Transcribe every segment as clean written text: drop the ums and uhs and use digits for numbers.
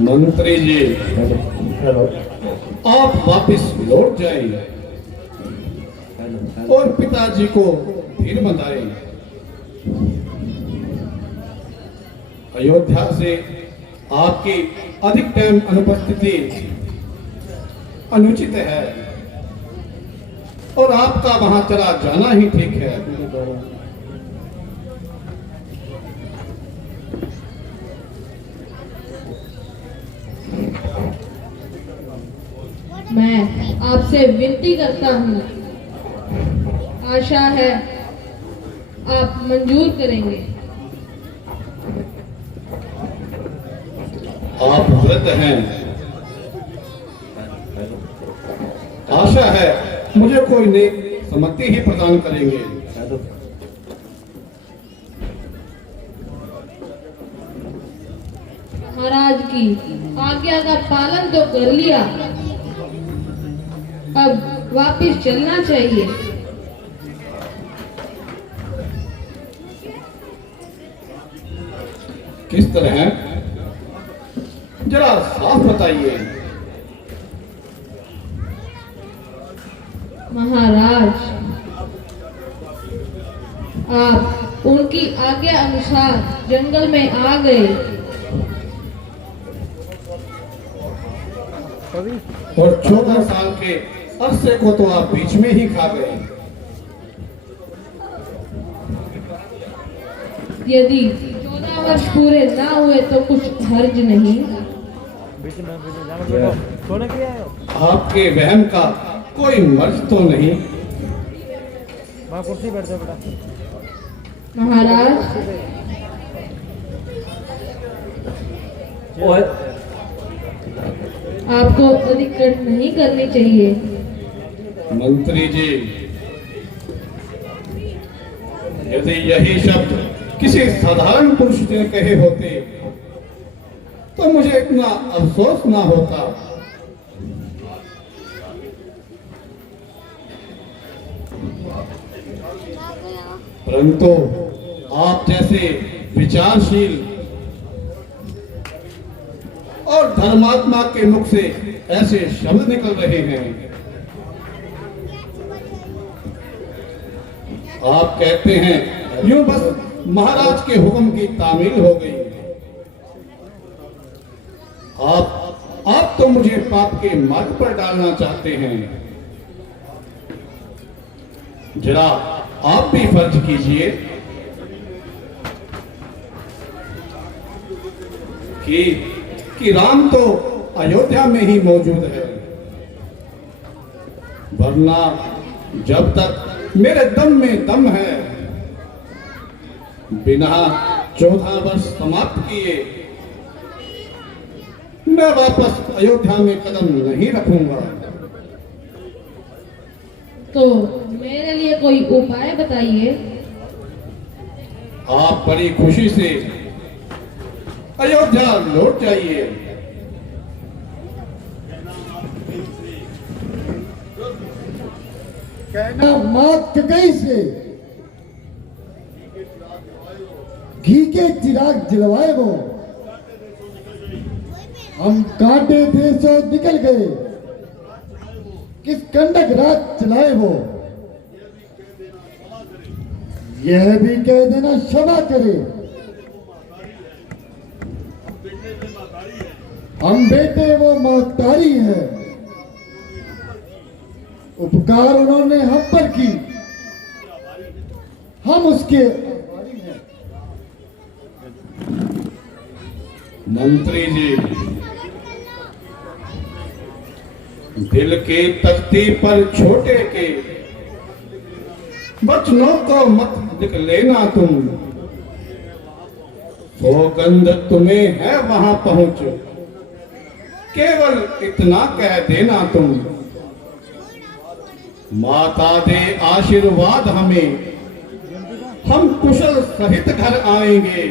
मंत्री जी, आप वापस लौट जाइए और पिताजी को फिर बताएं। अयोध्या से आपकी अधिक टाइम अनुपस्थिति अनुचित है और आपका वहां चला जाना ही ठीक है। मैं आपसे विनती करता हूँ, आशा है आप मंजूर करेंगे। आप वृद्ध हैं, आशा है मुझे कोई नेक सम्मति ही प्रदान करेंगे। महाराज की आज्ञा का पालन तो कर लिया, अब वापस चलना चाहिए। किस तरह है, जरा साफ बताइए। महाराज, आप उनकी आज्ञा अनुसार जंगल में आ गए और 14 साल के अरसे को तो आप बीच में ही खा गए। यदि 14 वर्ष पूरे ना हुए तो कुछ हर्ज नहीं। आपके वहम का कोई मर्ज तो नहीं। कुर्सी बैठ जाओ बेटा। महाराज, आपको अधिक कष्ट नहीं करनी चाहिए। मंत्री जी, यदि यही शब्द किसी साधारण पुरुष ने कहे होते तो मुझे इतना अफसोस ना होता। परंतु आप जैसे विचारशील और धर्मात्मा के मुख से ऐसे शब्द निकल रहे हैं। आप कहते हैं यूं बस महाराज के हुक्म की तामील हो गई। आप तो मुझे पाप के मार्ग पर डालना चाहते हैं। जरा आप भी फर्ज कीजिए कि राम तो अयोध्या में ही मौजूद है, वरना जब तक मेरे दम में दम है, बिना 14 वर्ष समाप्त किए मैं वापस अयोध्या में कदम नहीं रखूंगा। तो मेरे लिए कोई उपाय बताइए। आप बड़ी खुशी से अयोध्या लौट जाइए। कहना मात ककई से घी के चिराग जलवाए वो, हम कांटे देशों निकल गए, किस कंडक रात चलाए वो, यह भी कह देना क्षमा करे, हम बेटे वो महतारी है, उपकार उन्होंने हम पर की, हम उसके आभारी हैं। मंत्री जी, दिल के तख्ती पर छोटे के वचनों को मत लिख लेना तुम, सौगंध तुम्हें है वहां पहुंच, केवल इतना कह देना तुम, माता दे आशीर्वाद हमें, हम कुशल सहित घर आएंगे,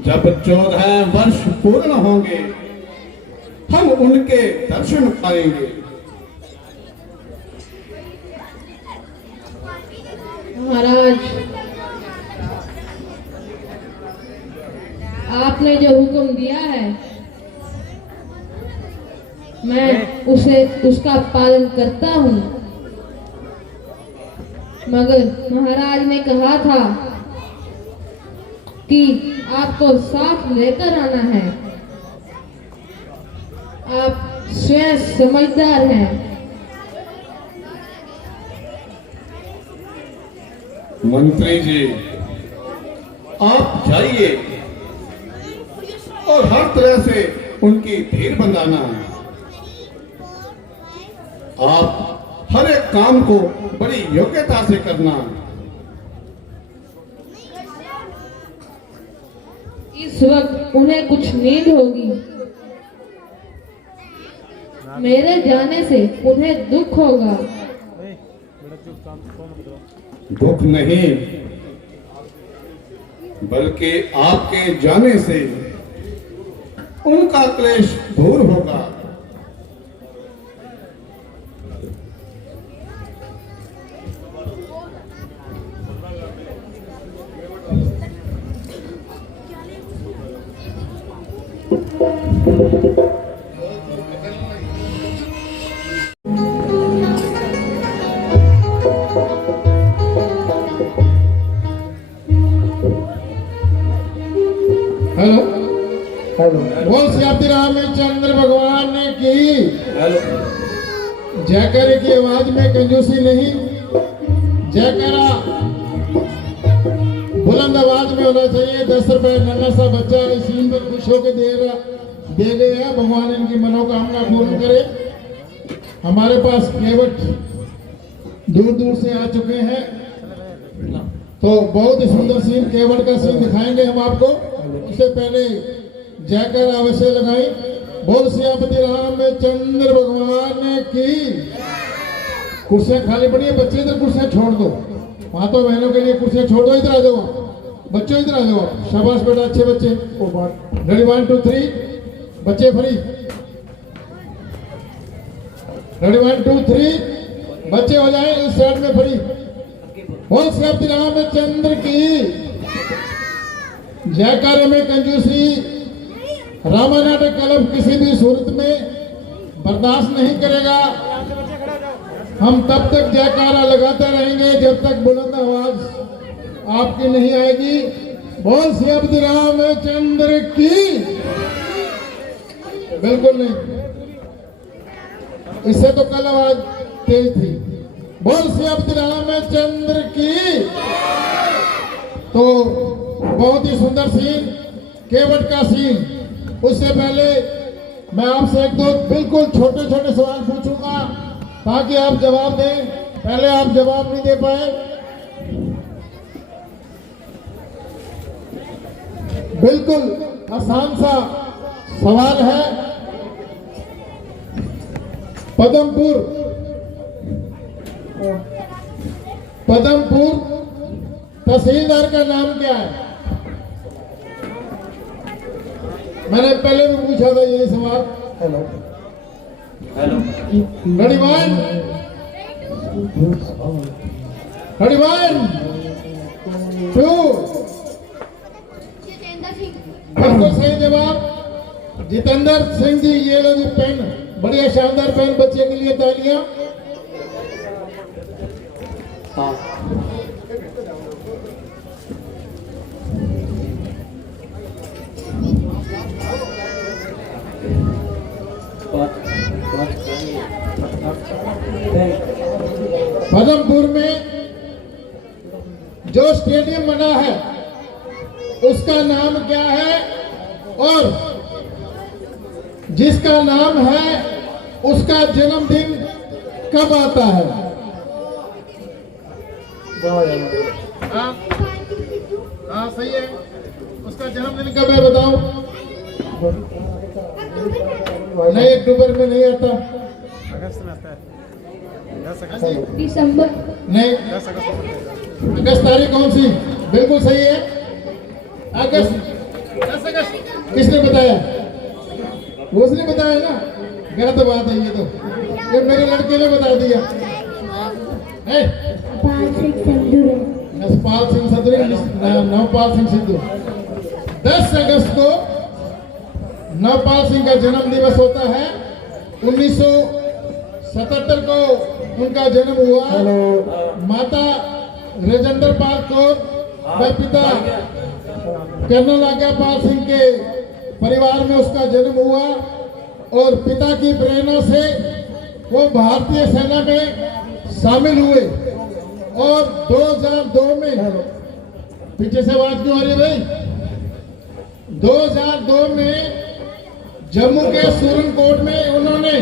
जब 14 वर्ष पूर्ण होंगे हम उनके दर्शन पाएंगे। महाराज, आपने जो हुक्म दिया है मैं उसका पालन करता हूँ। मगर महाराज ने कहा था कि आपको साथ लेकर आना है। आप स्वयं समझदार हैं। मंत्री जी, आप जाइए और हर तरह से उनकी धीर बंधाना है। आप हर एक काम को बड़ी योग्यता से करना। इस वक्त उन्हें कुछ नींद होगी। मेरे जाने से उन्हें दुख होगा। दुख नहीं, बल्कि आपके जाने से उनका क्लेश दूर होगा। हेलो हेलो, बोल श्री रामचंद्र भगवान की हेलो। जयकारे की आवाज में कंजूसी नहीं, जयकारा बुलंद आवाज में होना चाहिए। 10 रुपए नन्हा सा बच्चा इस सीन पर खुश होकर दे गया। भगवान इनकी मनोकामना पूर्ण करे। हमारे पास केवट दूर दूर से आ चुके हैं, तो बहुत ही सुंदर सीन, केवट का सीन दिखाएंगे हम आपको। उससे पहले जयकार अवश्य लगाई। बोल सियापति रामचंद्र भगवान की। कुर्सियां खाली पड़ी है, बच्चे इधर कुर्सियां छोड़ दो। माता बहनों के लिए कुर्सियां छोड़ दो। इधर आ जाओ बच्चों, इधर आ जाओ। शाबाश बेटा, अच्छे बच्चे। रेडी 1 2 3, बच्चे फ्री। रेडी 1 2 3, बच्चे हो जाए इस साइड में फ्री। बोल श्री रामचंद्र की। जयकारे में कंजूसी, रामानाटक क्लब किसी भी सूरत में बर्दाश्त नहीं करेगा। हम तब तक जयकारा लगाते रहेंगे जब तक बुलंद आवाज आपकी नहीं आएगी। बोल श्री रामचंद्र की। बिल्कुल नहीं, इससे तो कल आवाज तेज थी। बोल श्री रामचंद्र की। तो बहुत ही सुंदर सीन, केवट का सीन। उससे पहले मैं आपसे एक दो बिल्कुल छोटे छोटे सवाल पूछूंगा ताकि आप जवाब दें। पहले आप जवाब नहीं दे पाए। बिल्कुल आसान सा सवाल है। पदमपुर तहसीलदार का नाम क्या है? मैंने पहले भी पूछा था यही सवाल। Hello hello, ready 1 2। बिल्कुल सही जवाब जितेंद्र सिंह जी। ये लो जी पेन, बढ़िया शानदार पेन, बच्चे के लिए तालियां। पदमपुर में जो स्टेडियम बना है उसका नाम क्या है? और जिसका नाम है उसका जन्मदिन कब आता है? हाँ सही है। उसका जन्मदिन कब है बताओ? नहीं, अक्टूबर में नहीं आता। अगस्त में आता है। दिसंबर। नहीं, 10 अगस्त। अगस्त तारीख कौन सी? बिल्कुल सही है, अगस्त। 10 अगस्त। किसने बताया? उसने बताया ना। गलत बात है ये तो, ये मेरे लड़के ने बता दिया। नवपाल सिंह संधू, नवपाल सिंह सिद्धू। 10 अगस्त को नवपाल सिंह का जन्म दिवस होता है। 1977 को उनका जन्म हुआ। माता राजेंद्र पाल कौर व पिता कर्नल आज्ञापाल सिंह के परिवार में उसका जन्म हुआ और पिता की प्रेरणा से वो भारतीय सेना में शामिल हुए और 2002 में, पीछे से आवाज क्यों आ रही है भाई, 2002 में जम्मू के सुरनकोट में उन्होंने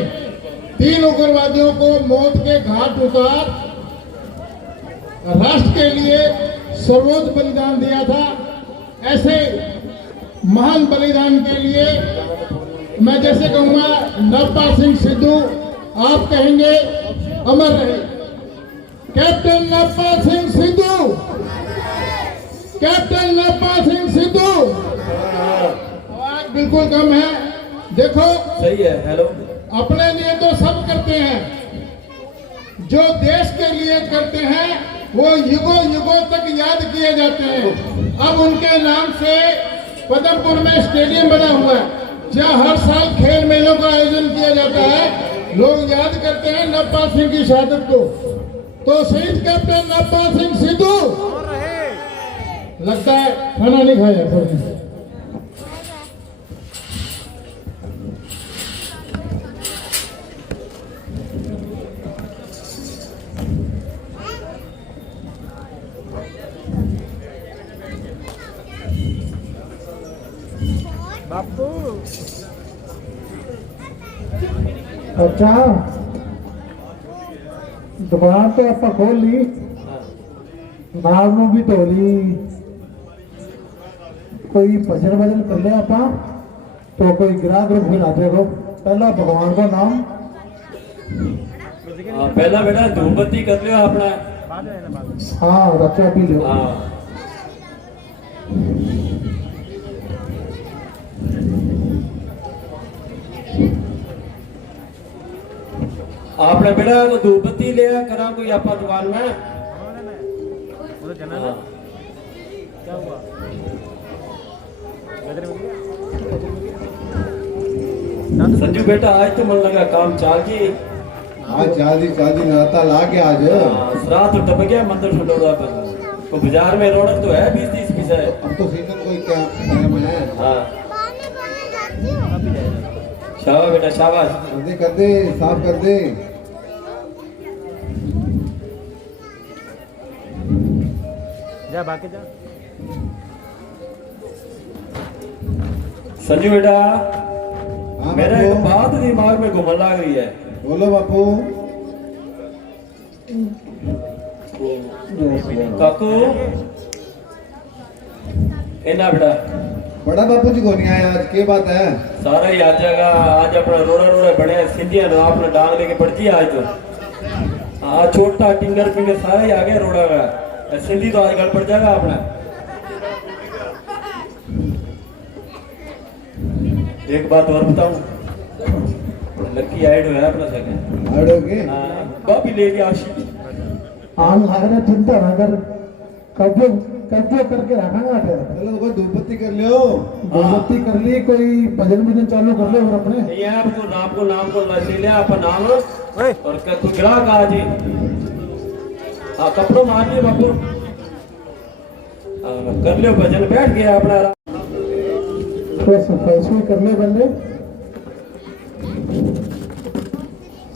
3 उग्रवादियों को मौत के घाट उतार राष्ट्र के लिए सर्वोच्च बलिदान दिया था। ऐसे महान बलिदान के लिए मैं जैसे कहूंगा नवपाल सिंह सिद्धू, आप कहेंगे अमर रहे। Captain Navpal Singh Sidhu, captain Navpal Singh Sidhu. आवाज बिल्कुल कम है। देखो सही है। हेलो, अपने लिए तो सब करते हैं, जो देश के लिए करते हैं वो युगों युगों तक याद किए जाते हैं। अब उनके नाम से पदमपुर में स्टेडियम बना हुआ है, जहाँ हर साल खेल मेलों का आयोजन किया जाता है। लोग याद करते हैं नवपाल सिंह की शहादत को। तो शहीद कैप्टन नवपाल सिंह सिद्धू। लगता है खाना नहीं खाया सर ने। बापू अच्छा, दुकान तो आप खोल ली, नाम नू भी धो ली, कोई भजन भजन कर लिया आप तो कोई ग्राहक रूप में आते हो। पहला भगवान का नाम, पहला बेटा धूप बत्ती कर लियो अपना। बाद में ना बाद में। हाँ रचा पी लो। हाँ, आपने बेटा वो धूप बत्ती लिया करा कोई आपा दुकान में। वो तो जना ना क्या हुआ, गदर में गया? संजू बेटा आज तो मन लगा काम चाल की। आज जल्दी जल्दी नाता ला के आज रात तो टप गया मंदिर छुटोड़ा पर तो बाजार में रौनक तो है 20-30 पैसा है। अब तो सीजन कोई क्या टाइम है। हाँ शाबाश बेटा शाबाश। कर दे साफ कर दे। जा बाकी जा। संजू बेटा हाँ मेरा एक बापू, बात दिमाग में घूमने लग रही है। बोलो बापू। काकू इना बेटा बड़ा बापू जी को नहीं आया आज, क्या बात है? सारा ही आ जाएगा। आज अपना रोड़ा रोड़ा बने सिंधिया ना अपना डांग लेके पड़ती है आज तो। हाँ छोटा टिंगर पिंगर सारा ही आ गया रोड़ा का। सिंधी तो आजकल पड़ जाएगा अपना। एक बात और बताऊं, लक्की ऐड हुआ है अपना सेकंड। ऐड हो गए? बापी ले गया आशी। आम खाकर चिंता ना कर, कब्जो कब्जो करके रखांगा फिर। चलो तो कोई धूप बत्ती कर लियो। मोमबत्ती कर ली, कोई भजन भजन चालू कर ले और अपने। ये आपको नाम को ले लिया अपन नाम और तू ग्राहक आ जी। हाँ कपड़ों मार लियो बापू। कर लियो भजन बैठ गया अपना। तो सफाई कर ले बंदे।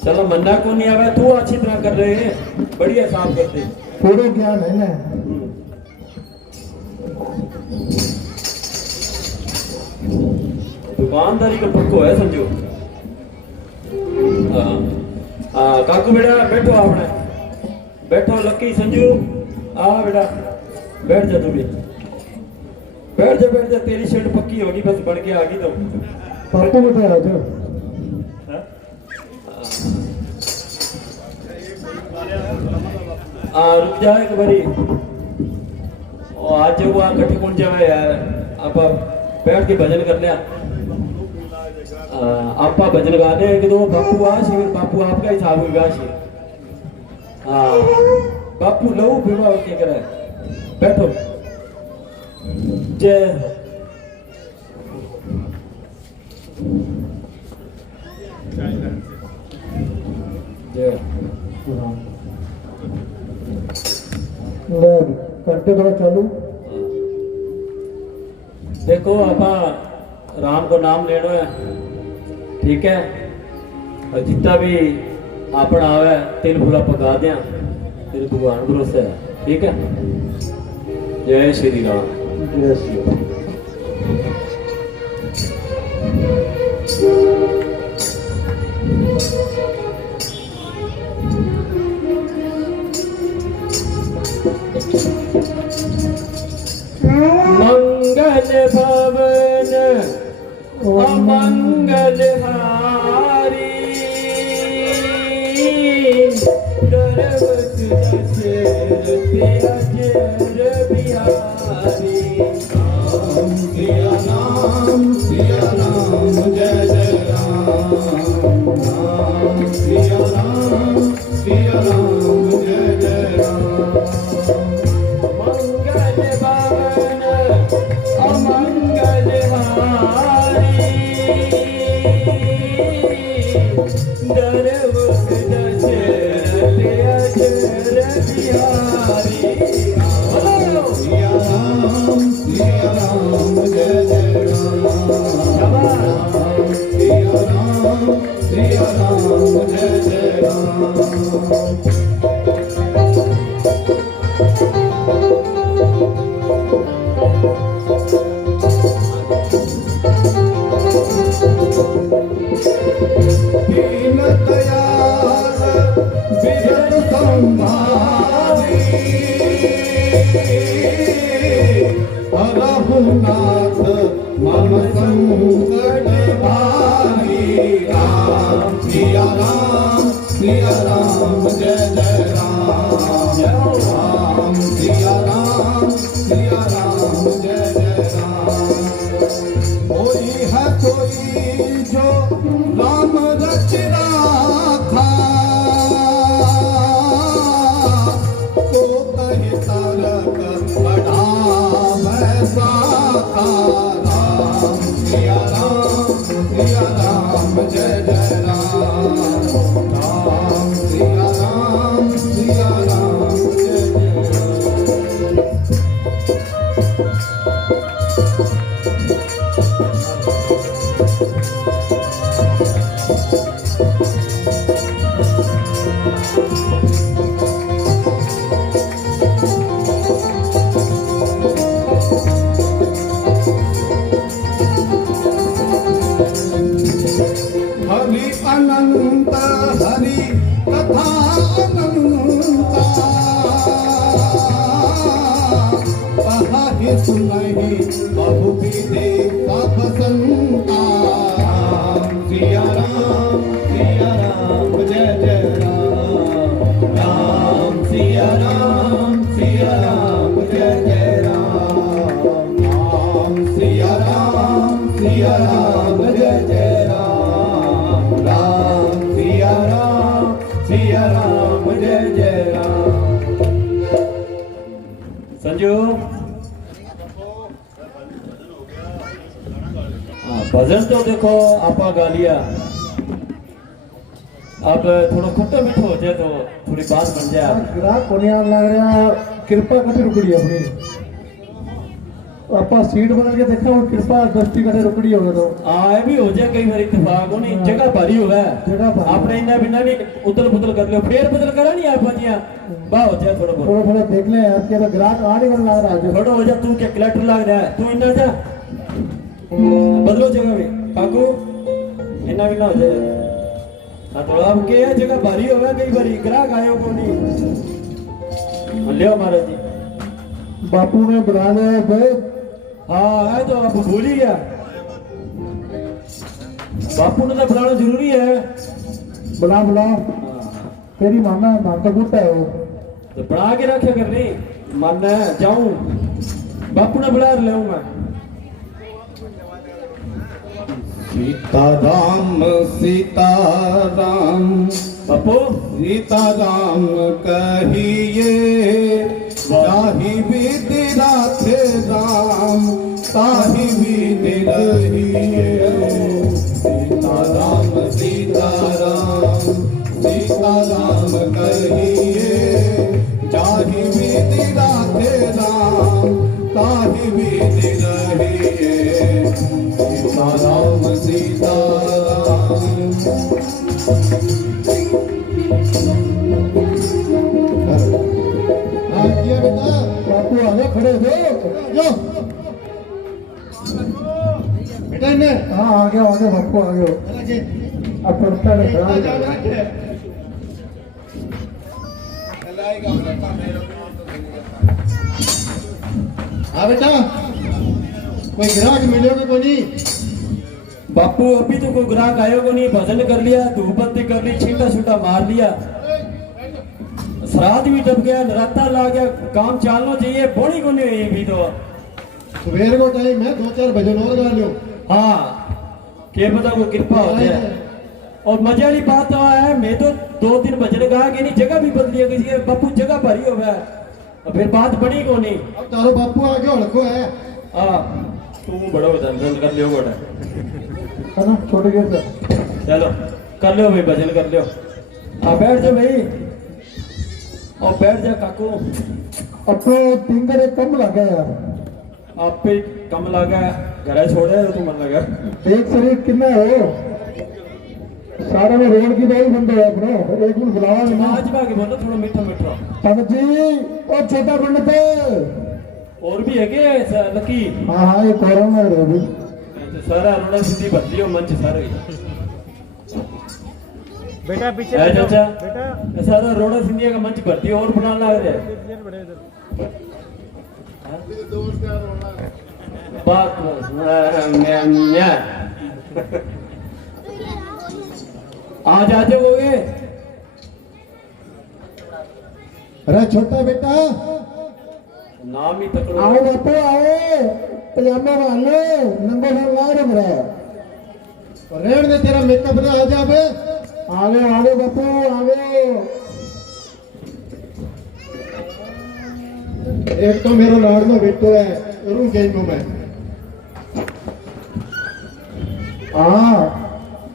चलो मन्ना को नहीं आवे तू अच्छी तरह कर रहे हैं, बढ़िया साफ करते। पूरे ज्ञान है ना। दुकानदारी का पक्को है समझो। काकू बेटा बैठो आपने, बैठो लक्की संजू आ बेटा बैठ जा। तुम बैठ जा तेरी शर्ट पक्की होगी बस बन के आ गई तो। पापू बेटा आ जाओ। रुक जा एक बारी। आज जो वहाँ कटी कौन जावे यार, आप बैठ के भजन कर लिया। आपा भजन गाने एक दो बापू आशी, फिर बापू आपका ही साहब होगा आशी। बापू लहू पीवा के करे बैठो। जय करते थोड़ा चालू। देखो आप राम को नाम लेना है, ठीक है, और जितना भी अपना आवे तिल फुला पका दिया, तेरे भगवान भरोसे है, ठीक है। जय श्री राम। जय श्री राम। मंगल भवन अमंगल हारी, गर्वत दशरथ अजर बिहारी। सिया राम जय जय राम, राम सिया राम जय जय राम। मंगल भवन अमंगल हारी, गर्वत दशरथ अजर बिहारी। सिया राम जय जय राम, राम सिया राम जय जय राम। दीन दयाल बिरद संभारी, रघुनाथ मम संकट भारी। राम सिया राम जय जय राम, राम सिया राम जय जय राम। कोई है कोई जो राम रच राखा, तो कहे तारक बढ़ा वैसा था। राम सिया राम जय जय राम, राम सिया राम जय जय राम। हरि अनंत हरि कथा अनंता, कहा सुनहि बहु विधि सब संता। सिया राम जय जय राम, राम सिया राम जय जय राम, राम सिया राम जय जय राम, राम सिया राम जय जय राम। संजू भजन तो देखो आपा गा लिया, अब थोड़ा खट्टा मीठा हो जाए तो थोड़ी बात बन जाए। ग्राहक को नहीं लग रहा, कृपा कभी रुकड़ी अपनी आप सीट बदल के देखा वो कृपा दस्ती कटे रुकड़ी हो गए तो हाँ ये भी हो जाए कई बार इत्तेफाक होनी, जगह भारी हो गया, जगह भारी। आपने इन्ना बिना नहीं उधर पुदल कर लियो, फेर बदल करा नहीं आप बजिया बा हो जाए थोड़ा बहुत थोड़ा थोड़ा देख ले यार, क्या तो ग्राहक आ नहीं लग रहा है। थोड़ा हो जाए, तू क्या कलेक्टर लग रहा है, तू इन्ना जा बदलो जगह में काकू, इन्ना भी ना हो जाए। हाँ थोड़ा अब क्या है, जगह भारी हो गया, कई बारी ग्राहक आयो को नहीं लियो महाराज जी। बापू ने बुला लिया भाई। हाँ है तो आप भूल ही गया, बापू ने तो बुलाना जरूरी है। बुला बुला तेरी माना नाम तो गुट है वो तो बना के रखे कर नहीं मानना है, जाऊं बापू ने बुला ले मैं। सीताराम सीताराम बापू सीताराम कहिए, ताहि विधि राखे राम ताहि विधि रहिए। सीताराम सीताराम सीताराम कहिए, ताहि विधि राखे राम माही बीत रही सीताराम सीताराम। हाँ किया बेटा। बापू आगे खड़े हो यो बेटा इन्हें हाँ आगे आगे बापू आगे हो लगे अब पड़ता है खड़ा जाना है। है। हाँ बेटा कोई ग्राहक मिलोगे को नहीं? बापू अभी तो कोई ग्राहक आयो को नहीं, भजन कर लिया, धूप बत्ती कर ली, छींटा छूटा मार लिया, श्राद्ध भी टप गया, नराता ला गया, काम चलना चाहिए, बोली को नहीं हुई अभी तो। सवेर को टाइम है, 2-4 भजन और गा लो। हाँ के पता को कृपा होती है। और मजे वाली बात तो है, मैं तो 2-3 भजन गा के नहीं, जगह भी बदली है किसी के, बापू जगह भरी हो गया और फिर बात बनी को नहीं। अब तारो बापू आगे हड़को है। हाँ तू बड़ा भजन कर लियो गोड़ा, है ना छोटे गेट से चलो कर लो भाई, भजन कर लो। हाँ बैठ जाओ भाई, और बैठ जा काकू। अब तो टिंगर एक कम लगा यार। आप पे कम लगा, घर छोड़े तो मन लगा। एक शरीर कितना है सारा में रोड की दवाई बंद है अपना। एक मिनट बुलावा लेना आज बाकी बोलो थोड़ा मीठा मीठा। पंडित जी और छोटा पंडित है। और भी है क्या लकी? हाँ हाँ ये कोरोना है अभी। सारा रोड़ा सीधी बदली हो मंच सारे। बेटा पीछे है चाचा, बेटा सारा रोड़ा सिंधिया का मंच भर्ती और बनाना लग रहा है। इधर बड़े इधर बात आज आ जाओगे? अरे छोटा बेटा नाम ही पकड़ो। आओ बापू आओ, पजामा बांध लो, नंगा ला रहा है। रेड दे तेरा मेकअप ना आ जा बे। आगे आगे बापू आगे। एक तो मेरा लाडलो बेटो है, रू गेम में। हाँ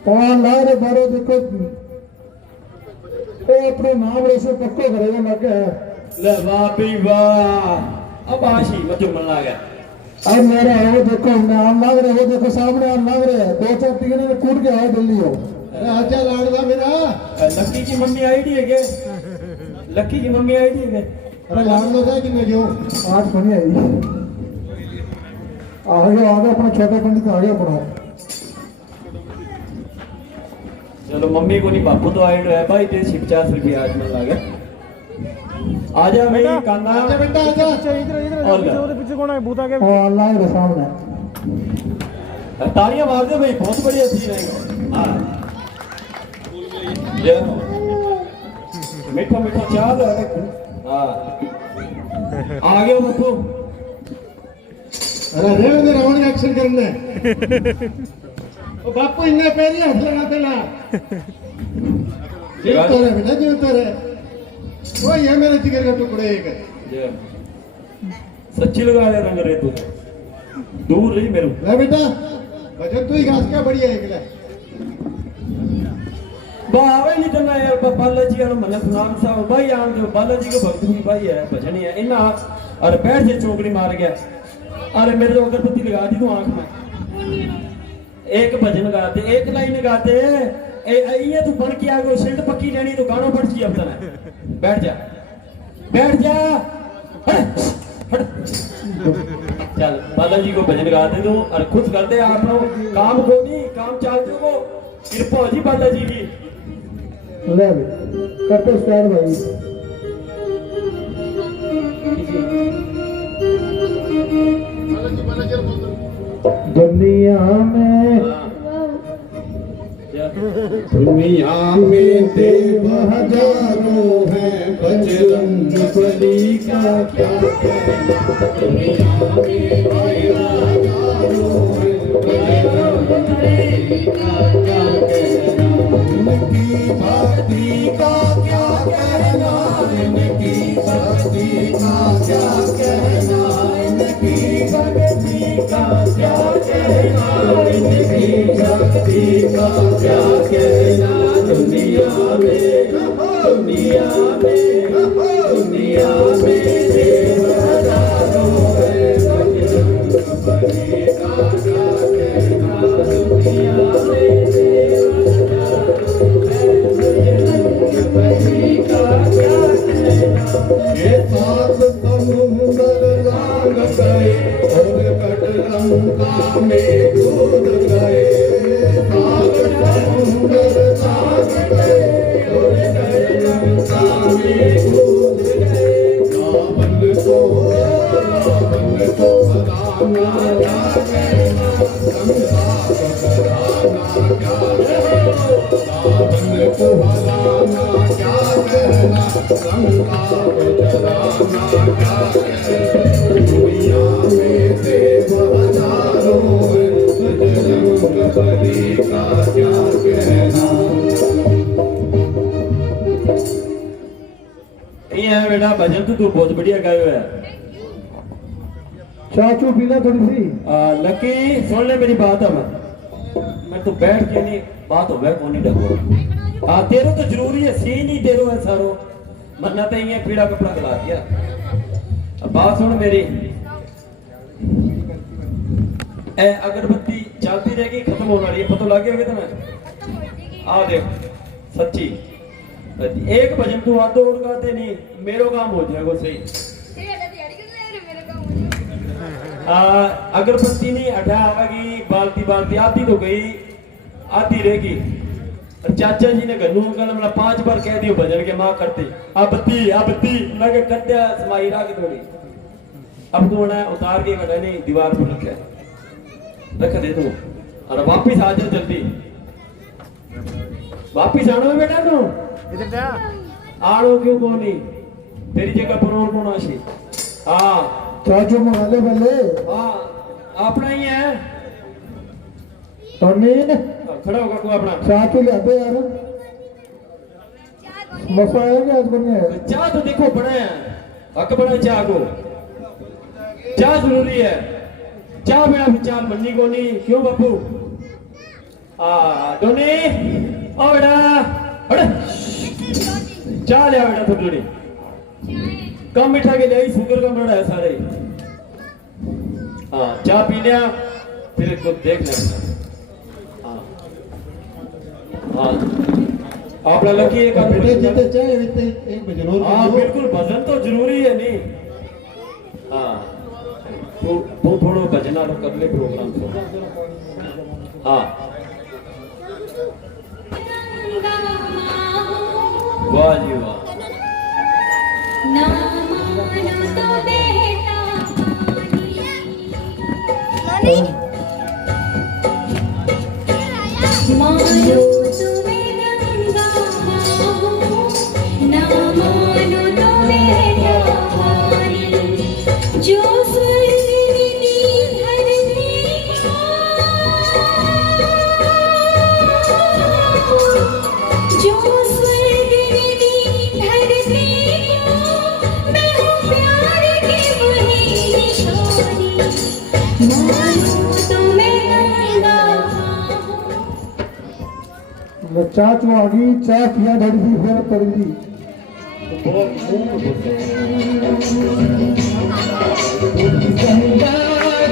कौन ला रहे बारो देखो, वो अपने नाम ऐसे पक्को करेगा लगे है। ले वाह भी वाह, अब आशी मजो मन लगा। अब मेरा है वो देखो, नाम लाग रहे, वो देखो सामने आम लाग रहे हैं, 2-4 टिकट में कूद के आओ दिल्ली हो। अरे आजा लाडला मेरा। लक्की की मम्मी आईडी है क्या? लक्की की मम्मी आईडी है क्या? अरे लाडलो था कि मैं जो आज बनी आई। आगे आगे अपना छोटा पंडित आगे बढ़ाओ। चलो मम्मी को नहीं, बापू तो आईडी है भाई, तेरे 50 रुपये आज मन लगा। आजा भाई कांदा। आजा बेटा आजा। इधर इधर और पीछे क्या? उधर पीछे कौन है? भूत आ गया। और अल्लाह के सामने तालियां मार दो भाई, बहुत बढ़िया सीन है। हाँ जय हो। मीठा मीठा चाल है। हाँ आ गया बापू। अरे रेड दे रावण का एक्शन करने। ओ बापू इन्ने पैरी हाथ लगा देला। जीव तो रे बेटा, जीव तो रे। ओ ये मेरे जिगर का टुकड़े एक है। जय सच्ची लगा दे रंग रे तू, दूर रही मेरे। ले बेटा भजन तू ही घास का बढ़िया है एकला। बावे नहीं तो मैं यार बालाजी और मन नाम साहब भाई आन दो, बालाजी को भक्त भी भाई है, भजन ही है इन्ना। और बैठ से चौकड़ी मार गया। अरे मेरे तो अगरबत्ती लगा दी तू आंख में। एक भजन गाते, एक लाइन गाते, ये तू बन के आ गयो, शिल्ड पक्की लेनी तो गानों पड़ जी अपना। बैठ जा बैठ जा, हट हट। चल बालाजी को भजन गाते तू और खुश करते आप लोग, काम को नहीं काम चालते को कृपा हो जी बालाजी की। ले भी करते स्टार्ट भाई। दुनिया में दुनिया में देव हजारों हैं, बजरंग बली का क्या कहना। दुनिया में देव हजारों हैं, बजरंग बली का क्या कहना। इनकी भक्ति का क्या कहना, इनकी भक्ति का क्या कहना, इनकी भक्ति का क्या कहना, इनकी भक्ति का क्या कहना। दुनिया में दुनिया में दुनिया में देव हजारों हैं, लंका में कूद गए, सागर समुद्र साथ गए, उड़ गए लंका में कूद गए। रावण को भगाना क्या कहना, लंका को जलाना क्या कहना, रावण को भगाना क्या कहना, लंका को जलाना क्या कहना। दुनिया में देव हजारों हैं, बजरंग बली का क्या कहना। ये है बेटा भजन तो तू बहुत बढ़िया गायो है। चाचू पीना थोड़ी सी। लकी सुन ले मेरी बात अब, मैं तो बैठ के नहीं बात हो गया कौन नहीं डबो। तेरो तो जरूरी है, सी नहीं तेरो है सारो, मरना तो ये पीड़ा कपड़ा गला दिया। अब बात सुन मेरी, ए अगरबत्ती चलती रहेगी, खत्म होने वाली है, पता लग गया होगा तुम्हें। आ देख सच्ची एक भजन तू आदो और गाते नहीं, मेरो काम हो जाएगा सही। अगरबत्ती नहीं हटा आवेगी, बाल्टी बाल्टी आधी तो गई, आधी रहेगी। चाचा जी ने घनू अंकल मतलब 5 बार कह दियो भजन के माँ करते अब मैं क्या कर दिया समाई रहा की थोड़ी। अब तू ना उतार के कटा नहीं दीवार पर रख दे तू, और वापिस आ जा जल्दी, वापिस आना है बेटा तू। इधर जा आड़ो क्यों को नहीं, तेरी जगह पर और कौन आशी। हाँ चाचू मंगा ले पहले। हाँ अपना ही है, टोनी खड़ा होगा कोई अपना। चाचू ले आते यार, समोसा आया क्या आज करने है। चाह तो देखो बड़ा है, हक बड़ा है चाह को, चाह जरूरी है, चाह बिना विचार बननी को नहीं, क्यों बापू। टोनी ओ बेटा अरे चाह लिया बेटा थोड़ी कम मीठा के लिए, शुगर कम बड़ा है सारे। हाँ चाह पी लिया फिर इसको देख लेना। हाँ आपला लकी एक बेटे जीते चाहे एक भजन और। हाँ बिल्कुल भजन तो जरूरी है नहीं। हाँ तो थोड़ा भजन आरो कर ले प्रोग्राम को। हाँ वाह जी वाह। मानो तुम्हें गंगा मानो, ना मानो तो बेटा पानी, जो स्वर्ग धरती को, जो स्वर्ग धरती को, मैं हूँ प्यार की वही निशानी, मानो तुम्हें गंगा। चाचू आ गई, चाय पिया थोड़ी सी फिर करेंगी। गंगा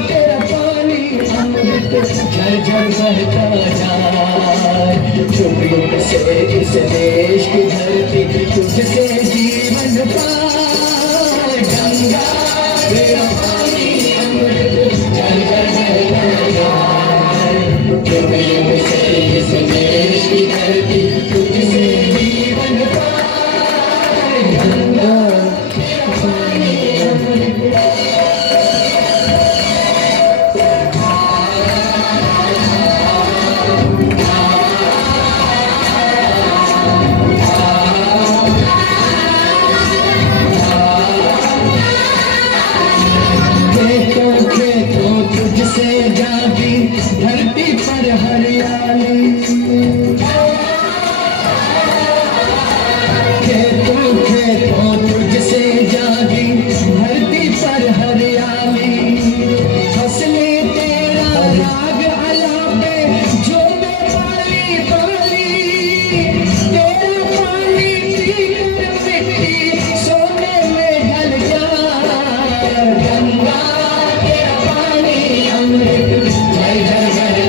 तेरा पानी अमृत झर झर बहता जाए, युग युग से इस देश की धरती तुझसे जीवन पाए। गंगा तेरा पानी अमृत झर झर बहता जाए, युग युग से इस देश की धरती तुझसे जीवन पाए। गंगा तेरा पानी अमृत। खेतों तुझसे जागी धरती पर हरियाली, खेतों तुझसे जागी धरती पर हरियाली, फसलें तेरा राग अलापे जो मैं पाली पाली, तेरा पानी पीकर मिट्टी सोने में ढल जाए। गंगा तेरा पानी अमृत झर झर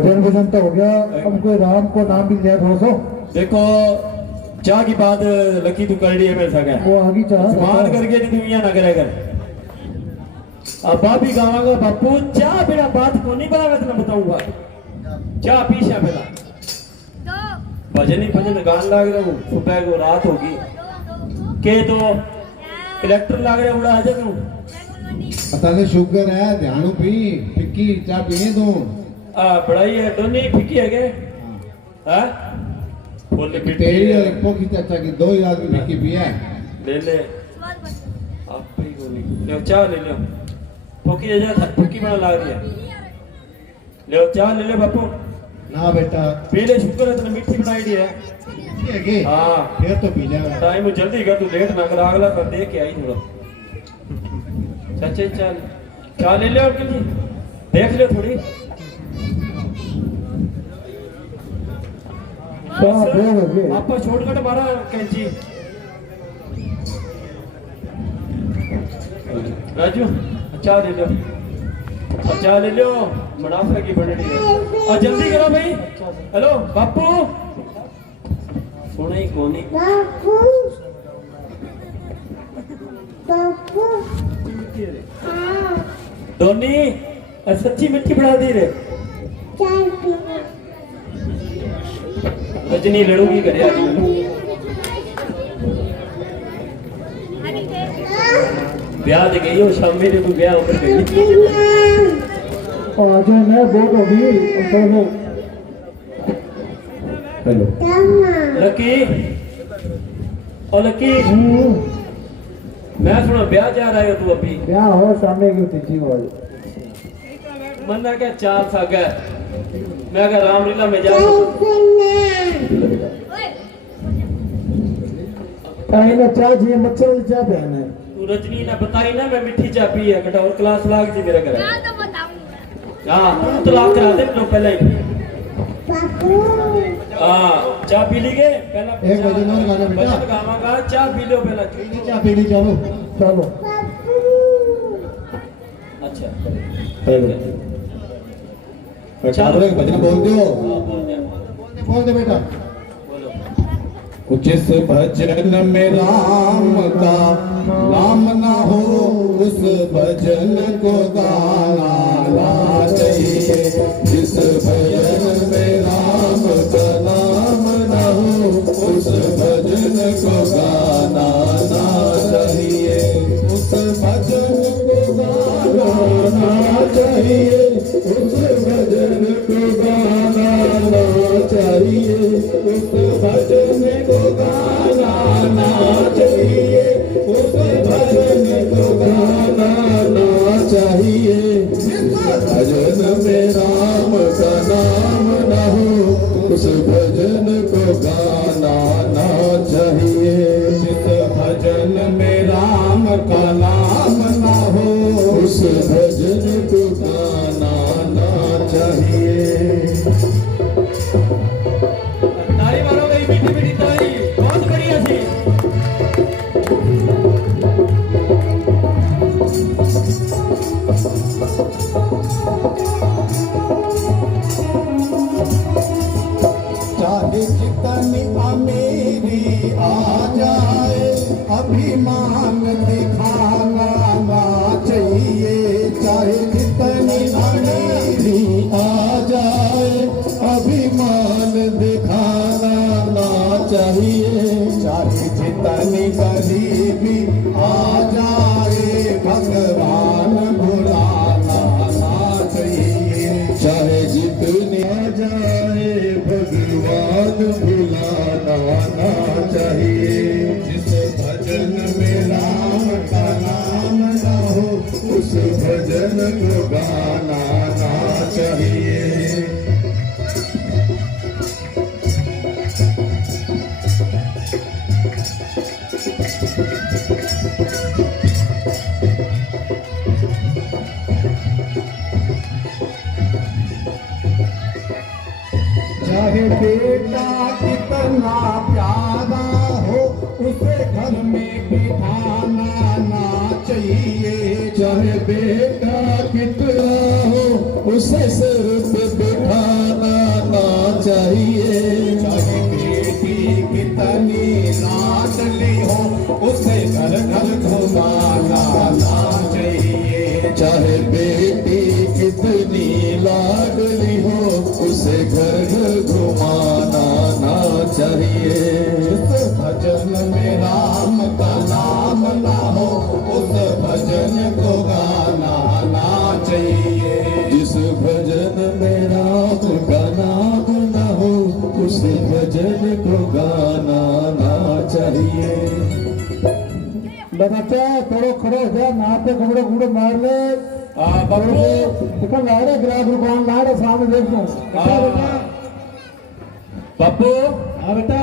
भजन भजन तो हो गया, अब कोई राम को नाम भी लिया थोड़ा सा। देखो चाह की बात लकी तू कर रही है मेरे साथ, वो आगे चाह मान करके नहीं दुनिया ना करे कर। अब बाबी गावांगा बापू चाह बिना बात को नहीं बना, मैं तुम्हें बताऊंगा। चाह पीछा पहला भजन ही भजन गान लाग रहा हूँ, सुबह को रात होगी के तो कलेक्टर लाग रहा उड़ा आजा तू। पता नहीं शुगर है, ध्यान पी फिक्की चाह पीने तू। पढ़ाई है दोनों फिक्की है क्या? हाँ बोल तेरी और एक पोखी चाचा की दो ही आदमी फिक्की पिया है। ले ले आप ही को नहीं ले चाह ले लो पोखी जा फिक्की बना लाग रही है, ले चाह ले ले बापू। ना बेटा पीले शुक्र है तूने मीठी बनाई दी है। हाँ फिर तो पी लेगा। टाइम जल्दी कर, तू लेट ना कर, अगला कर दे के आई थोड़ा। चाचा चल चाह ले ले अंकल जी, देख ले थोड़ी। आपका शॉर्टकट मारा कैंची राजू, अच्छा ले लो, अच्छा ले लो, मुनाफे की बन रही है। और जल्दी करो भाई। हेलो बापू सुना ही कोनी धोनी सच्ची मिट्टी बना दी रे। रजनी लड़ूगी करे आज ब्याह दे गई हो शाम में तू ब्याह ऊपर गई आज मैं बहुत होगी। हेलो लकी और लकी मैं सुना ब्याह जा रहा है तू अभी? क्या हो सामने की तीजी वाली मन ना क्या 4 साल है, मैं अगर रामलीला में जा ना चाह जी मच्छर चाह पहना है। तू रजनी ने बताई ना मैं मिठी चाह पी है, और क्लास लाग जी मेरा घर। हाँ तू तलाक करा दे तो पहले ही। हाँ चाह पी ली गए पहला एक भजन और गाना बेटा। भजन गावांगा, चाह पी लो पहला। चाह पीनी चलो चलो अच्छा चलो एक भजन बोल दो। हाँ, बोल दे। बोल दे बेटा। बोलो जिस भजन में राम का नाम ना हो उस भजन को गाना ना चाहिए। जिस भजन में राम का नाम ना हो उस भजन को गाना ना चाहिए। उस भजन को गाना ना चाहिए। उस भजन को गाना ना चाहिए। उस भजन को गाना ना चाहिए। उस भजन को गाना ना चाहिए। भजन में राम का नाम ना हो उस भजन को गाना ना चाहिए। जिस भजन में राम का नाम ना हो उस भजन को गाना ना चाहिए। ताली मारो भाई, मीठी मीठी ताली, बहुत बढ़िया थी। चाहे जितनी अमीरी आ जाए अभिमान दिखाना ना चाहिए। चाहे जितनी अमीरी आ जाए अभिमान दिखाना ना चाहिए। चाहे जितनी गरीबी आ जाए भगवान भुलाना ना चाहिए। चाहे जितनी आ जाए भगवान भुलाना ना चाहिए। जिस भजन में राम का नाम ना हो उस भजन को गाना ना चाहिए। चाहे बेटा कितना प्यारा हो उसे घर में बिठाना ना चाहिए। चाहे बेटा कितना हो उसे सिर पे बिठाना चाहिए। चाहे बेटी कितनी लाडली हो उसे घर घर घुमाना ना चाहिए। चाहे बेटी कितनी लाडली हो उसे घर घर घुमाना ना चाहिए। जिस भजन में राम का नाम ना हो उस भजन को गाना ना चाहिए। जिस भजन में राम का नाम ना हो उस भजन को गाना ना चाहिए। बच्चा थोड़ा खड़ो हो जा, ना पे कपड़े कपड़े मार ले। बाबू निकल ला रहे ग्राहक दुकान ला रहे सामने देख लो। बापू हाँ बेटा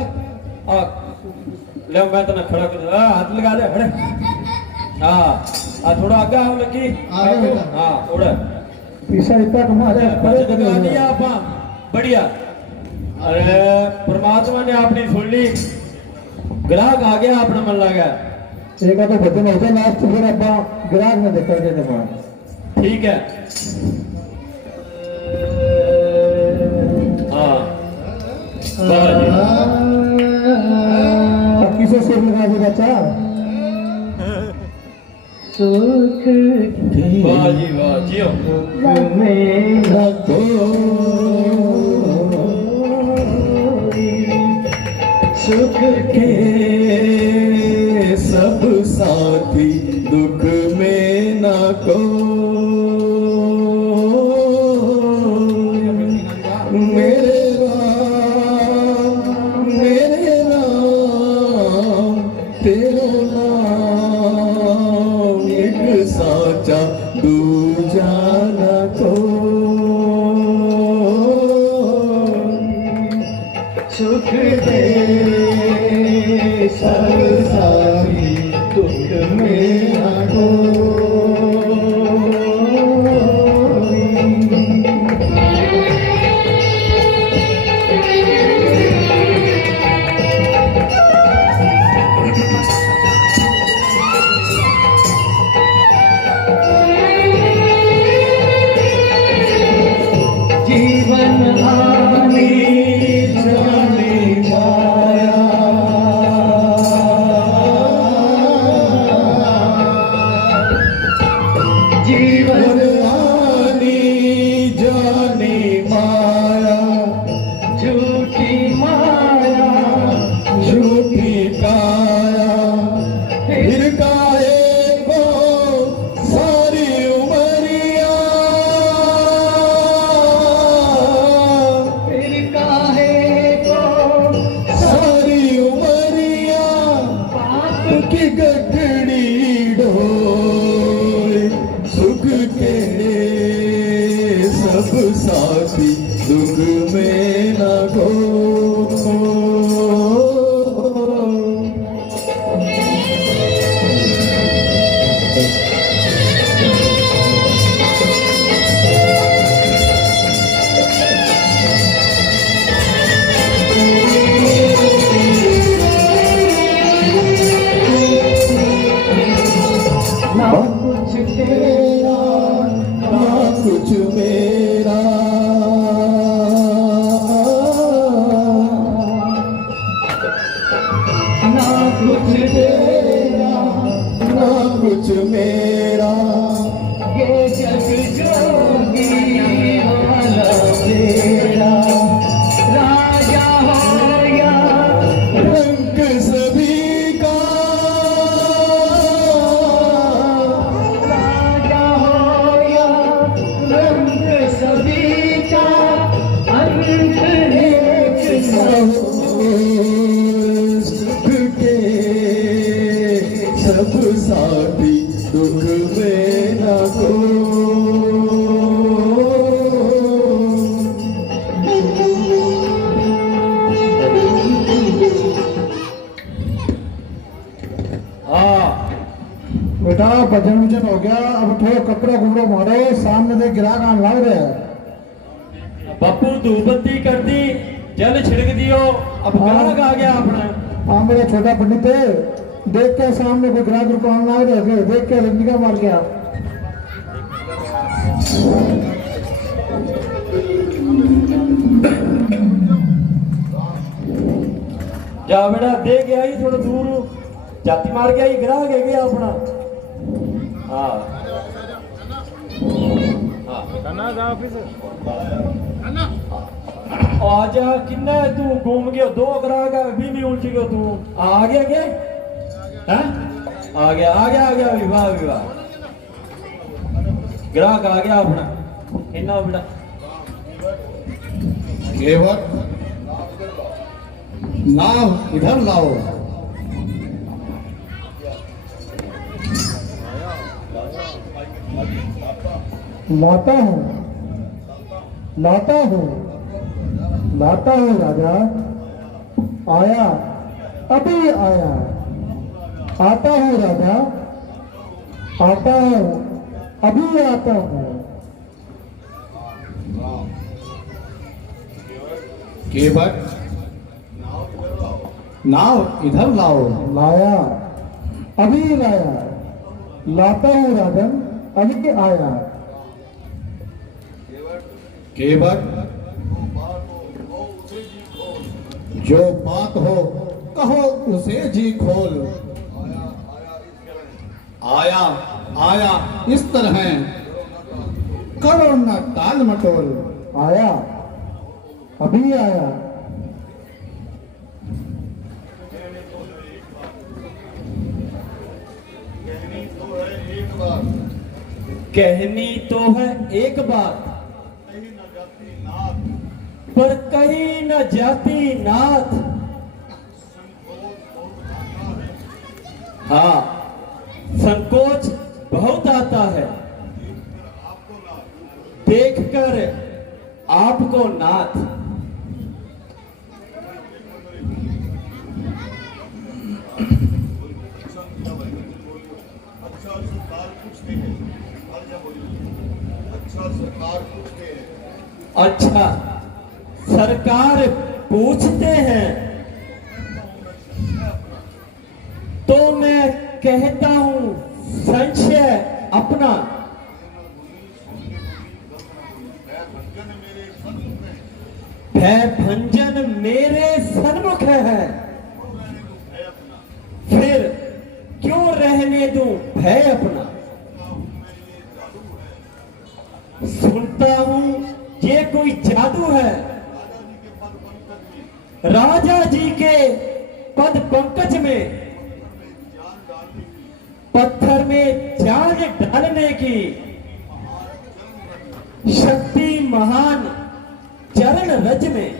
ले मैं तना खड़ा कर हाथ लगा दे खड़े। हाँ थोड़ा आगे आओ लकी। आगे बेटा। हाँ उड़ पीछा इतना कमा रहे बढ़िया। अरे परमात्मा ने आपने सुन ली, ग्राहक आ गया अपना मन लगा। एक तो भजन होता लास्ट फिर आप ग्राहक में देखा के ठीक है। हाँ किसे सुर लगा दे बच्चा। वाह जी वाह जियो। सुख के सब साथी दुख में ना को। मेरे राम तेरो नाम एक साचा दूजा ना को। सुख दे सब सारी दुख में ना को। जीवन आनी जानी माया। जीवन आनी जानी माया। झूठी माया झूठी काया। फिर काहे को सारी उमरिया। फिर काहे को सारी उमरिया। पाप की गठड़ी डोर। सुख के सब साथी दुख में न को। ना कुछ तेरा ना कुछ मेरा। ना कुछ तेरा ना कुछ मेरा। ये जग जोगी वाला तेरा। राजा हो या रंग सभी का। राजा हो या रंग सभी का। अंत एक सुख के सब साथी दुख में न को। बेटा भजन वजन हो गया, अब थोड़ा कपड़ा कुपड़ा मारो, सामने देख ग्राहक आने लग रहे हैं। बापू धूपबत्ती कर दी, जल छिड़क दियो, अब ग्राहक आ गया अपना। हाँ मेरा छोटा पंडित है, देख के सामने कोई ग्राहक रुकवाने लग रहे हैं, देख के निगाह मार के आप। जा बेटा दे के आई थोड़ा दूर जाती मार के आई गिरा के गया अपना हाँ हाँ कना जा ऑफिस आजा किन्ना है तू घूम गयो 2 ग्राहक अभी भी उलझ गयो तू आ गया क्या हैं आ गया विवाह ग्राहक आ गया अपना किन्ना बेटा केवट नाव इधर लाओ लाता हूँ राजा। आया अभी आया। आता हूँ राजा, आता हूँ अभी आता हूँ। केवट नाव इधर लाओ लाया अभी लाया। लाता हूँ राजन अभी आया। केवट जो बात हो कहो उसे जी खोल। आया इस तरह करो न टाल मटोल। आया अभी आया। कहनी तो है एक बात पर कहीं न जाती नाथ। हाँ संकोच बहुत आता है देखकर आपको नाथ। अच्छा सरकार पूछते हैं तो मैं कहता हूं संशय अपना। भय भंजन मेरे सन्मुख है फिर क्यों रहने दूं भय अपना। सुनता हूं ये कोई जादू है राजा जी के पद पंकज में। पत्थर में जान डालने की शक्ति महान चरण रज में।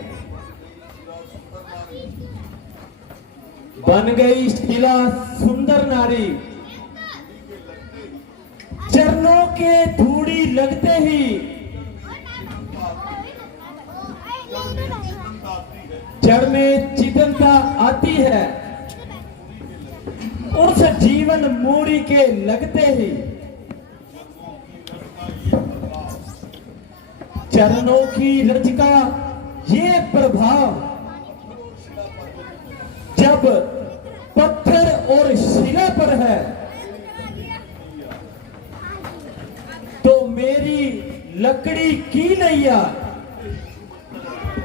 बन गई शिला सुंदर नारी चरणों के धूड़ी लगते ही जड़ में चिकनता आती है। उस जीवन मूरी के लगते ही चरणों की रज का ये प्रभाव जब पत्थर और शिला पर है तो मेरी लकड़ी की नैया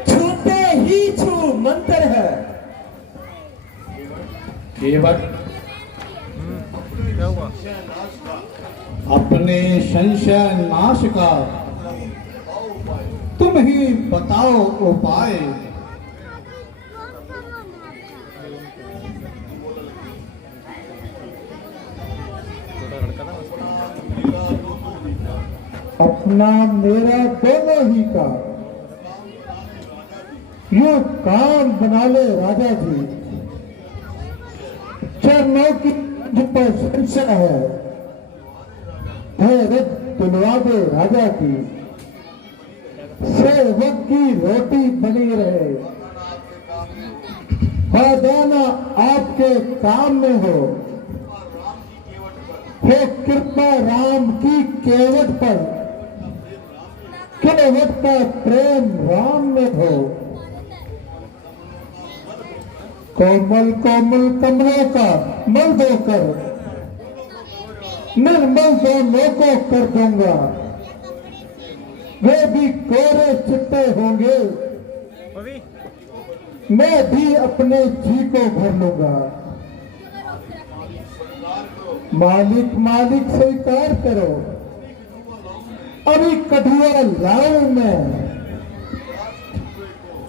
छूते ही छू मंत्र है। केवट क्या हुआ अपने संशय नाश का तुम ही बताओ उपाय। अपना मेरा दोनों ही का यो काम बना ले राजा जी। चरणों की पर संशय है रथ तुलवा दे राजा की। सेवक की रोटी बनी रहे दाना आपके काम में हो कृपा राम की केवट पर। केवट का प्रेम राम में हो। कोमल कोमल कमलों का मल धोकर निर्मल दोनों को कर दूंगा। वे भी कोरे चिट्टे होंगे अभी मैं भी अपने जी को भर लूंगा। मालिक मालिक स्वीकार करो, अभी कठुआ लाऊं मैं,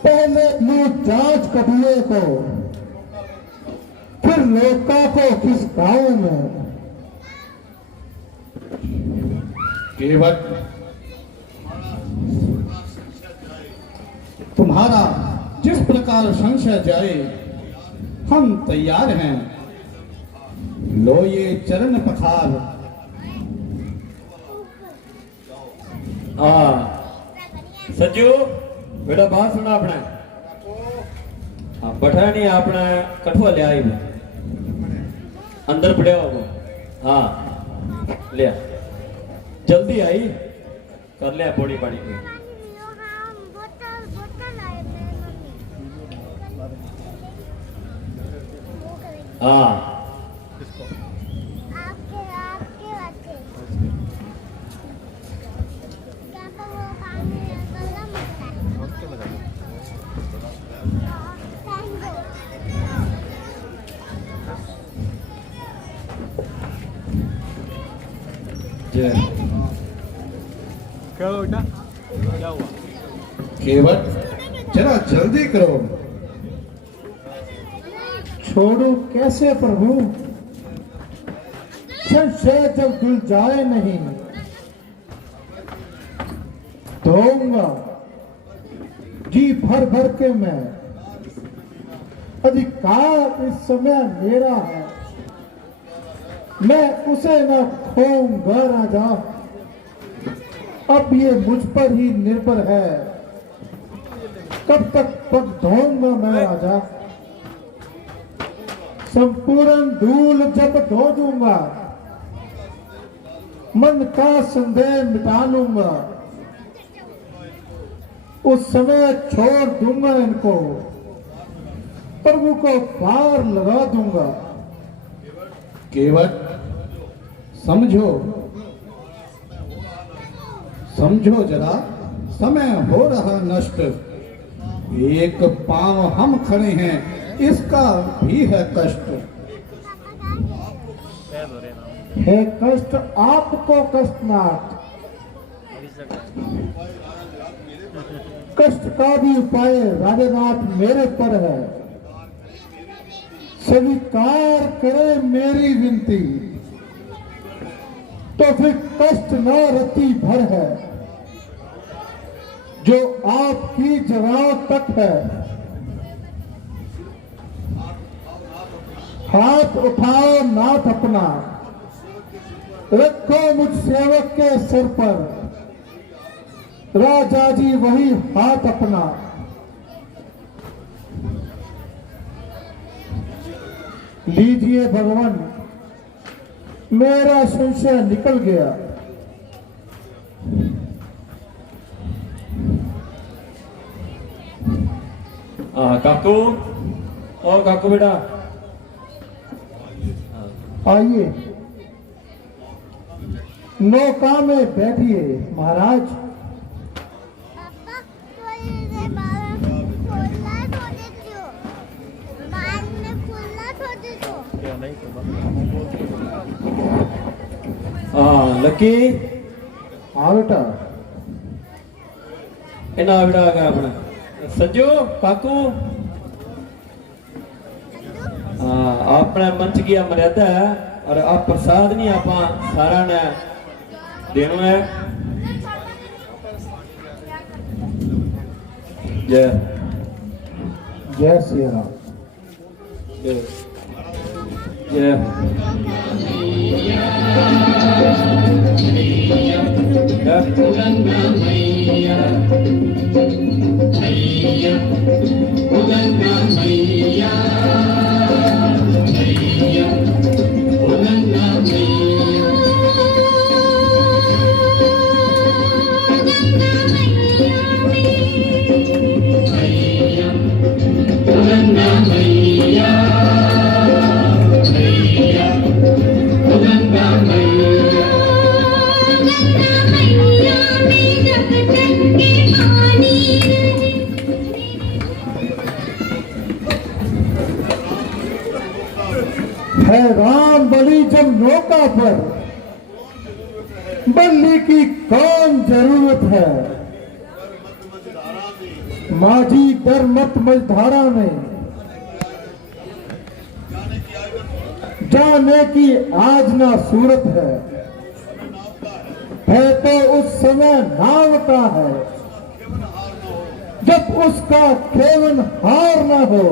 पहले लूं जांच कठुए को, फिर लोका को खिसकाऊं मैं। केवट तुम्हारा जिस प्रकार संशय जाए हम तैयार हैं, लो ये चरण पखार। संजू बेटा बात सुना अपने। बैठा नहीं अपना कठुआ ले आई वो अंदर पड़े हो वो। हाँ लिया जल्दी आई कर लिया बॉडी पानी की। हाँ क्या हुआ बेटा? क्या हुआ? केवट जरा जल्दी करो। छोड़ो कैसे प्रभु, संशय जब धुल जाए नहीं, दूंगा जी भर भर के मैं। अधिकार इस समय मेरा है, मैं उसे न खोऊंगा राजा। अब ये मुझ पर ही निर्भर है, कब तक पग धोऊंगा मैं राजा। संपूर्ण धूल जब धो दूंगा, मन का संदेह मिटा लूंगा, उस समय छोड़ दूंगा इनको, प्रभु को पार लगा दूंगा। केवट समझो समझो जरा, समय हो रहा नष्ट। एक पांव हम खड़े हैं, इसका भी है कष्ट। है कष्ट आपको कष्टनाथ, कष्ट का भी उपाय राजनाथ मेरे पर है। स्वीकार करे मेरी विनती, तो फिर कष्ट न रति भर है, जो आपकी जगह तक है। हाथ उठाओ नाथ अपना, रखो मुझ सेवक के सिर पर, राजा जी वही हाथ अपना। लीजिए भगवान, मेरा संशय निकल गया। काकू और काकू बेटा आइए नौका में बैठिए महाराज। क्या नहीं तो लकी हाँ बेटा, इना बेटा आ गया अपना संजू काकू। अपना मंच की मर्यादा है और आप प्रसाद नहीं आप सारा ने देना है। जय जय श्री राम। जय जय है राम बलि जब नौका पर, बल्ली की कौन जरूरत है। माझी डर मत मझधारा में, जाने की आज ना सूरत है तो उस समय नाव का है, जब उसका केवन हार न हो,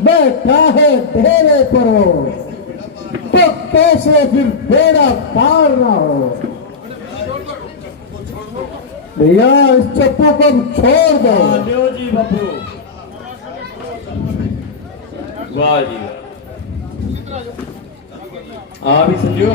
बैठा है ढेरे पर हो, तो कैसे फिर बेड़ा पार ना हो। भैया इस चप्पू को छोड़ दो। लो जी बापू, वाह जी, आप भी समझो।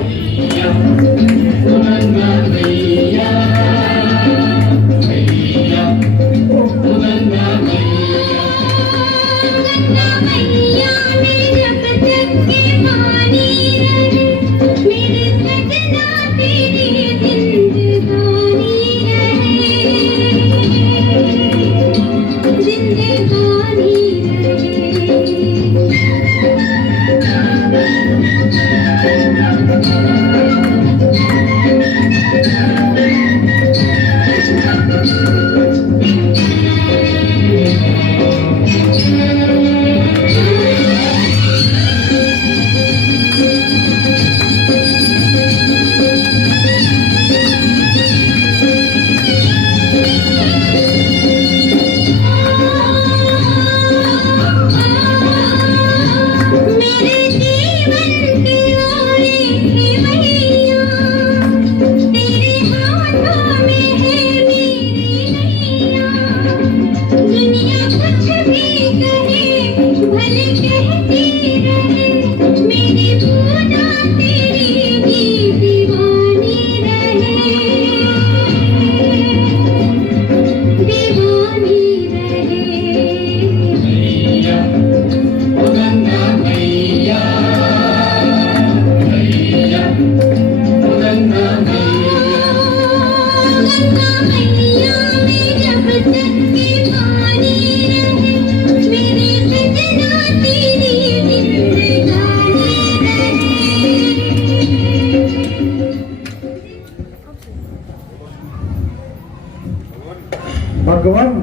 भगवान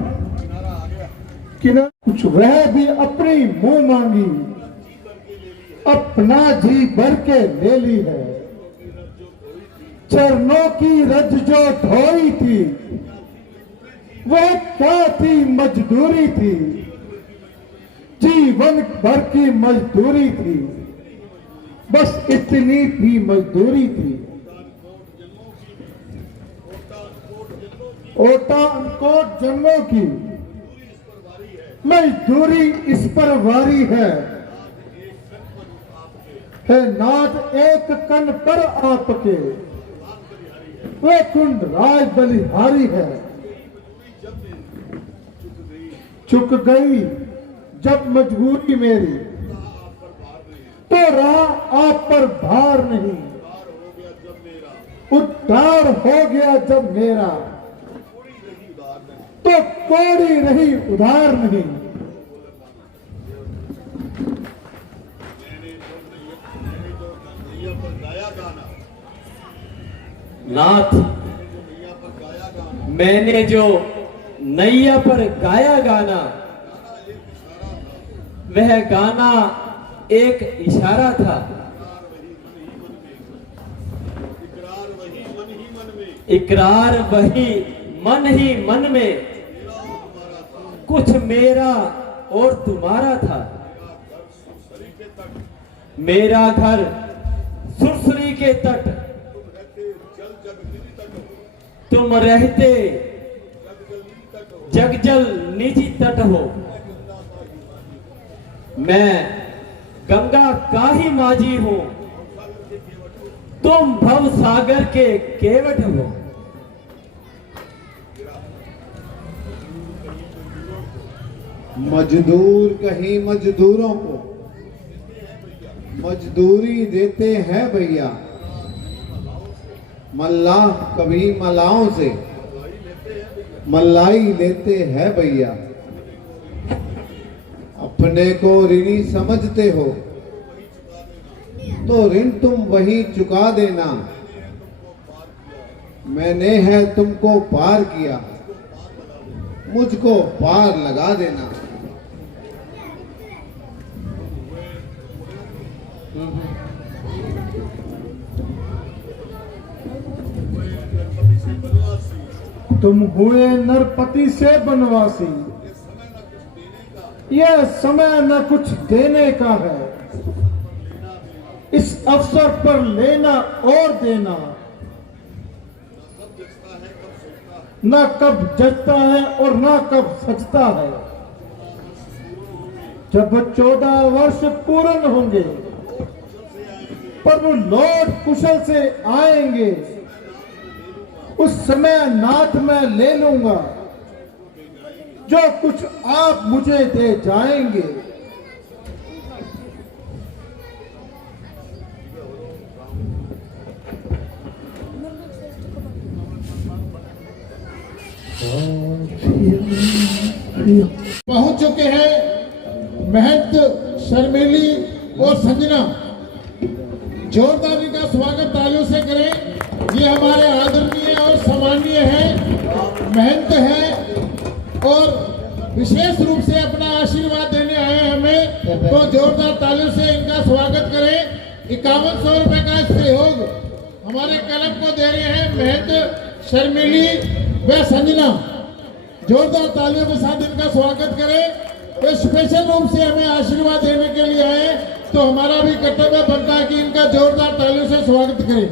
किनारा कुछ वह भी अपनी मुंह मांगी, अपना जी भर के ले ली है। चरणों की रज जो धोई थी, वह क्या थी मजदूरी थी, जीवन भर की मजदूरी थी, बस इतनी थी मजदूरी थी। ओटा अनकोट जन्मों की मजदूरी इस पर वारी है नाथ एक कन पर आपके, वे कुंड राज बलिहारी है। चुक गई जब मजबूरी मेरी, तो रहा आप पर भार नहीं, उद्धार हो गया जब मेरा, तो कोड़ी रही उधार नहीं। नाथ, मैंने जो नैया पर गाया गाना, वह गाना एक इशारा था। इकरार वही मन ही मन में, कुछ मेरा और तुम्हारा था। मेरा घर सुरसरी के तट, तुम रहते जगजल निजी तट हो। मैं गंगा का ही माझी हूं, तुम भव सागर के केवट हो। मजदूर कहीं मजदूरों को मजदूरी देते हैं भैया, मल्लाह कभी मलाओं से मलाई लेते हैं भैया। अपने को ऋणी समझते हो, तो ऋण तुम वही चुका देना। मैंने है तुमको पार किया, मुझको पार लगा देना। तुम हुए नरपति से बनवासी, यह समय न कुछ देने का है, इस अवसर पर लेना और देना। न कब जचता है और न कब सचता है। जब 14 वर्ष पूर्ण होंगे, प्रभु लौट कुशल से आएंगे, उस समय नाथ मैं ले लूंगा जो कुछ आप मुझे दे जाएंगे। पहुंच चुके हैं महंत शर्मिली और संजना। जोरदार इनका स्वागत तालियों से करें। ये हमारे आदरणीय और सम्माननीय हैं, महंत हैं और विशेष रूप से अपना आशीर्वाद देने आए हैं हमें, तो जोरदार तालियों से इनका स्वागत करें। 5100 रुपए का सहयोग हमारे क्लब को दे रहे हैं महंत शर्मिली व संजना। जोरदार तालियों के साथ इनका स्वागत करें। ये स्पेशल रूप से हमें आशीर्वाद देने के लिए आए, तो हमारा भी कर्तव्य बनता है कि इनका जोरदार तालियों से स्वागत करें।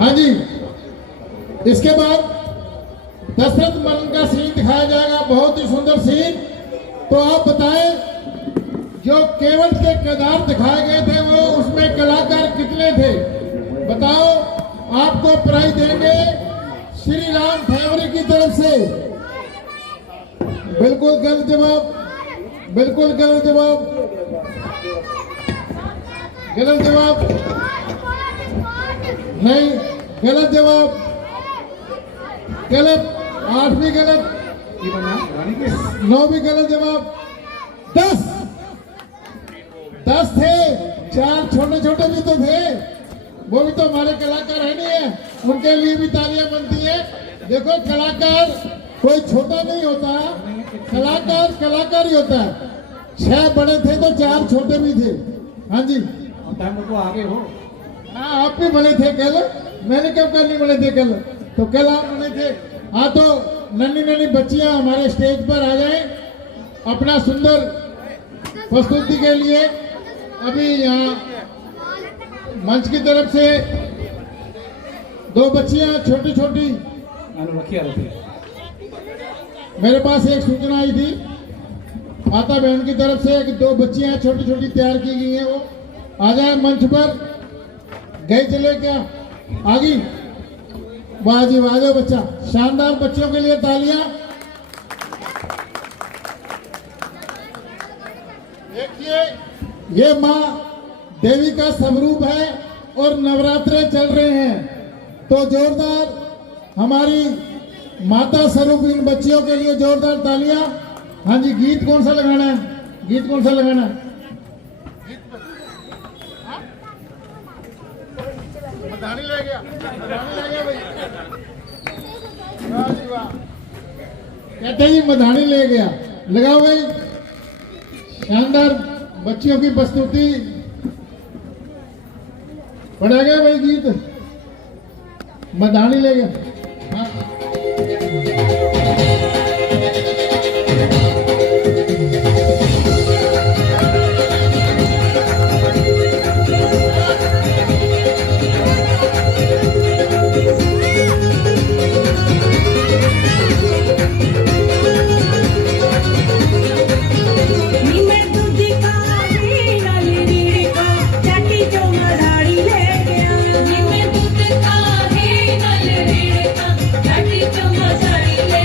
हाँ जी, इसके बाद दशरथ मरण का सीन दिखाया जाएगा, बहुत ही सुंदर सीन। तो आप बताएं, जो केवट के किरदार दिखाए गए थे वो उसमें कलाकार कितने थे? बताओ। आपको प्राइज देंगे श्री राम फैमिली की तरफ से। बिल्कुल गलत जवाब, बिल्कुल गलत जवाब, गलत जवाब, नहीं, गलत जवाब, गलत, 8 भी गलत, 9 भी गलत जवाब। 10 थे, 4 छोटे छोटे भी तो थे, वो भी तो हमारे कलाकार है नहीं है, उनके लिए भी तालियां बनती है। देखो, कलाकार कोई छोटा नहीं होता, कलाकार कलाकार ही होता है। 6 बड़े थे तो 4 छोटे भी थे। हाँ जी, तो आगे हो। हाँ, आप भी बने थे कल, मैंने कब कल नहीं बने थे कल, तो कल आप बने थे। हाँ, तो नन्ही नन्ही बच्चियां हमारे स्टेज पर आ जाएं अपना सुंदर प्रस्तुति के लिए। अभी यहाँ मंच की तरफ से 2 बच्चियां छोटी छोटी, मेरे पास एक सूचना आई थी, माता बहन की तरफ से 2 बच्चियां छोटी छोटी तैयार की गई हैं, वो आ जाए मंच पर। गए चले क्या? आ गई? वाह जी वाह, जो बच्चा, शानदार बच्चों के लिए तालियां। देखिए, ये माँ देवी का स्वरूप है और नवरात्रे चल रहे हैं, तो जोरदार हमारी माता स्वरूप इन बच्चियों के लिए जोरदार तालियां। हाँ जी, गीत कौन सा लगाना है? गीत कौन सा लगाना है? मधानी ले गया, मधानी ले गया भाई। वाह जी वाह, कहते जी मधानी ले गया। लगाओ भाई, शानदार बच्चियों की प्रस्तुति। पढ़ा गया भाई गीत, मधानी ले गया। हाँ। चमसाड़ी ले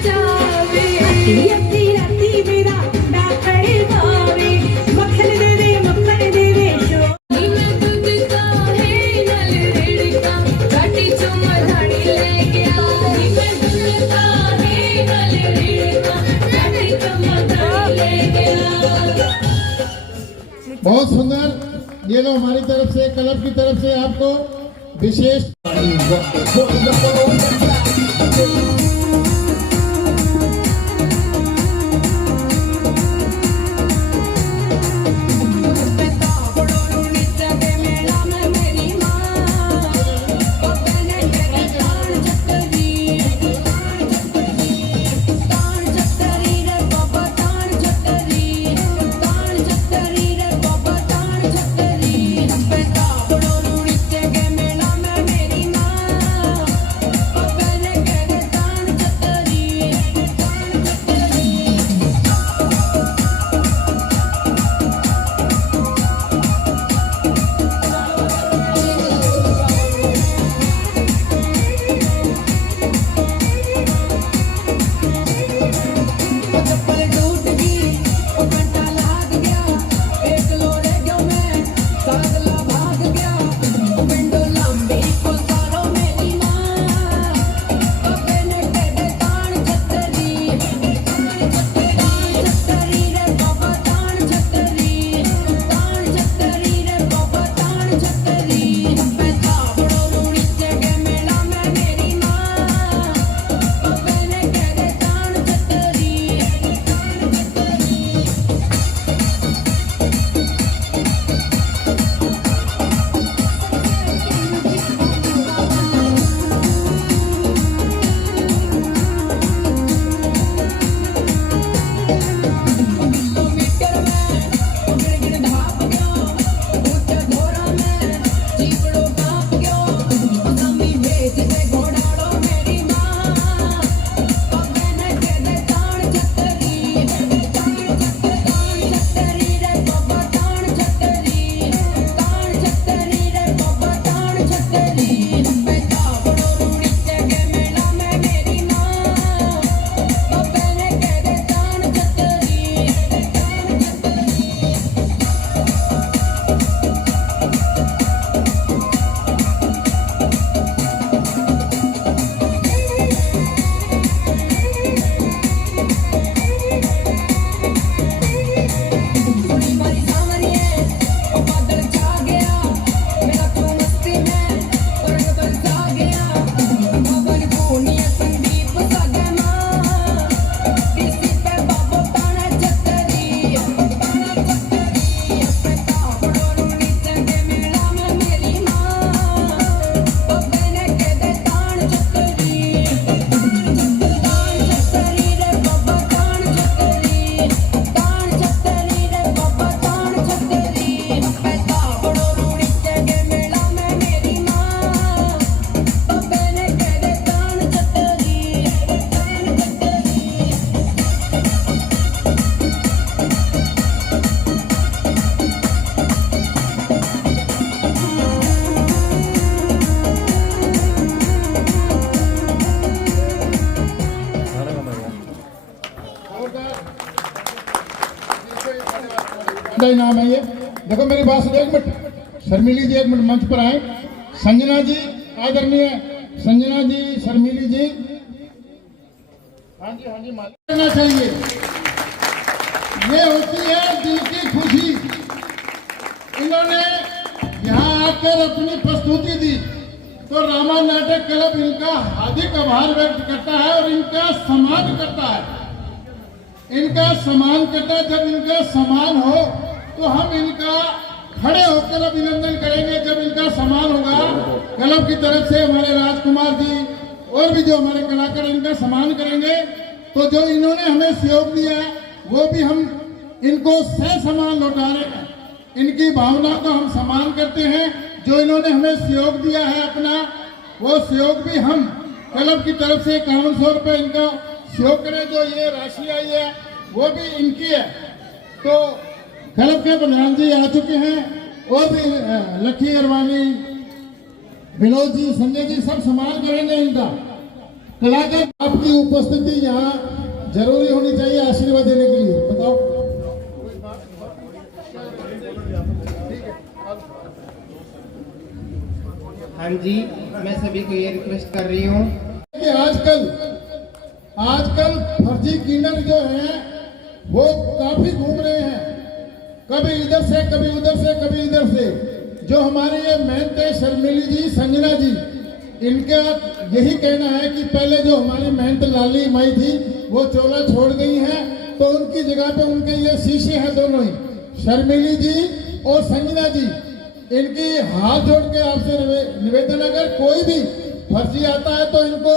नचावे अति राती मेरा डाकड़ गावे मक्खन दे दे शो मैं दूध का है नल रेड़का काटी चुमधानी लेके आई मैं दूध का है नल रेड़का काटी चुमधानी लेके आई। बहुत सुंदर। ये लो हमारी तरफ से, क्लब की तरफ से आपको विशेष नाम है ये। देखो मेरी बात सुनो एक मिनट। शर्मिली जी एक मिनट मंच पर आए। संजना जी आदरणीय संजना जी, शर्मिली जी। हाँ जी मालिक करना चाहिए। ये होती है दिल की खुशी। इन्होंने यहाँ आकर अपनी प्रस्तुति दी तो रामा नाटक क्लब इनका हार्दिक आभार व्यक्त करता है और इनका सम्मान करता है। इनका सम्मान करता है। जब इनका सम्मान हो तो हम इनका खड़े होकर अभिनंदन करेंगे। जब इनका सम्मान होगा क्लब की तरफ से हमारे राजकुमार जी और भी जो हमारे कलाकार इनका सम्मान करेंगे। तो जो इन्होंने हमें सहयोग दिया है वो भी हम इनको सह सम्मान लौटा रहे हैं। इनकी भावना को हम सम्मान करते हैं। जो इन्होंने हमें सहयोग दिया है अपना, वो सहयोग भी हम क्लब की तरफ से 5100 रुपये इनका सहयोग करें। जो ये राशि आई है वो भी इनकी है। तो क्लब के प्रधान जी आ चुके हैं और भी लक्की अरवानी, विनोद जी, संजय जी सब सम्मान करेंगे इनका। कलाकार आपकी उपस्थिति यहाँ जरूरी होनी चाहिए आशीर्वाद देने के लिए। बताओ। हाँ जी, मैं सभी को ये रिक्वेस्ट कर रही हूँ कि आजकल फर्जी किन्नर जो हैं वो काफी घूम रहे हैं, कभी इधर से कभी उधर से कभी इधर से। जो हमारे ये मेहनत है शर्मिली जी, संजना जी, इनका यही कहना है कि पहले जो हमारी मेहनत लाली माई थी वो चोला छोड़ गई है, तो उनकी जगह पे उनके ये शीशे हैं दोनों ही, शर्मिली जी और संजना जी। इनकी हाथ जोड़ के आपसे निवेदन, अगर कोई भी फर्जी आता है तो इनको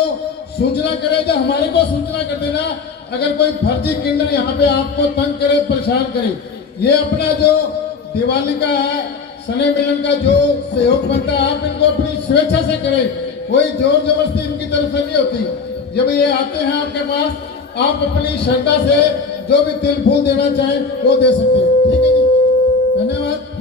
सूचना करे, जो हमारे को सूचना कर देना अगर कोई फर्जी किन्नर यहाँ पे आपको तंग करे, परेशान करे। ये अपना जो दिवाली का है, सने मिलन का जो सहयोग बनता है, आप इनको अपनी स्वेच्छा से करें, कोई जोर जबरदस्ती इनकी तरफ से नहीं होती। जब ये आते हैं आपके पास, आप अपनी श्रद्धा से जो भी तिल फूल देना चाहें वो दे सकते हैं। ठीक है जी, धन्यवाद।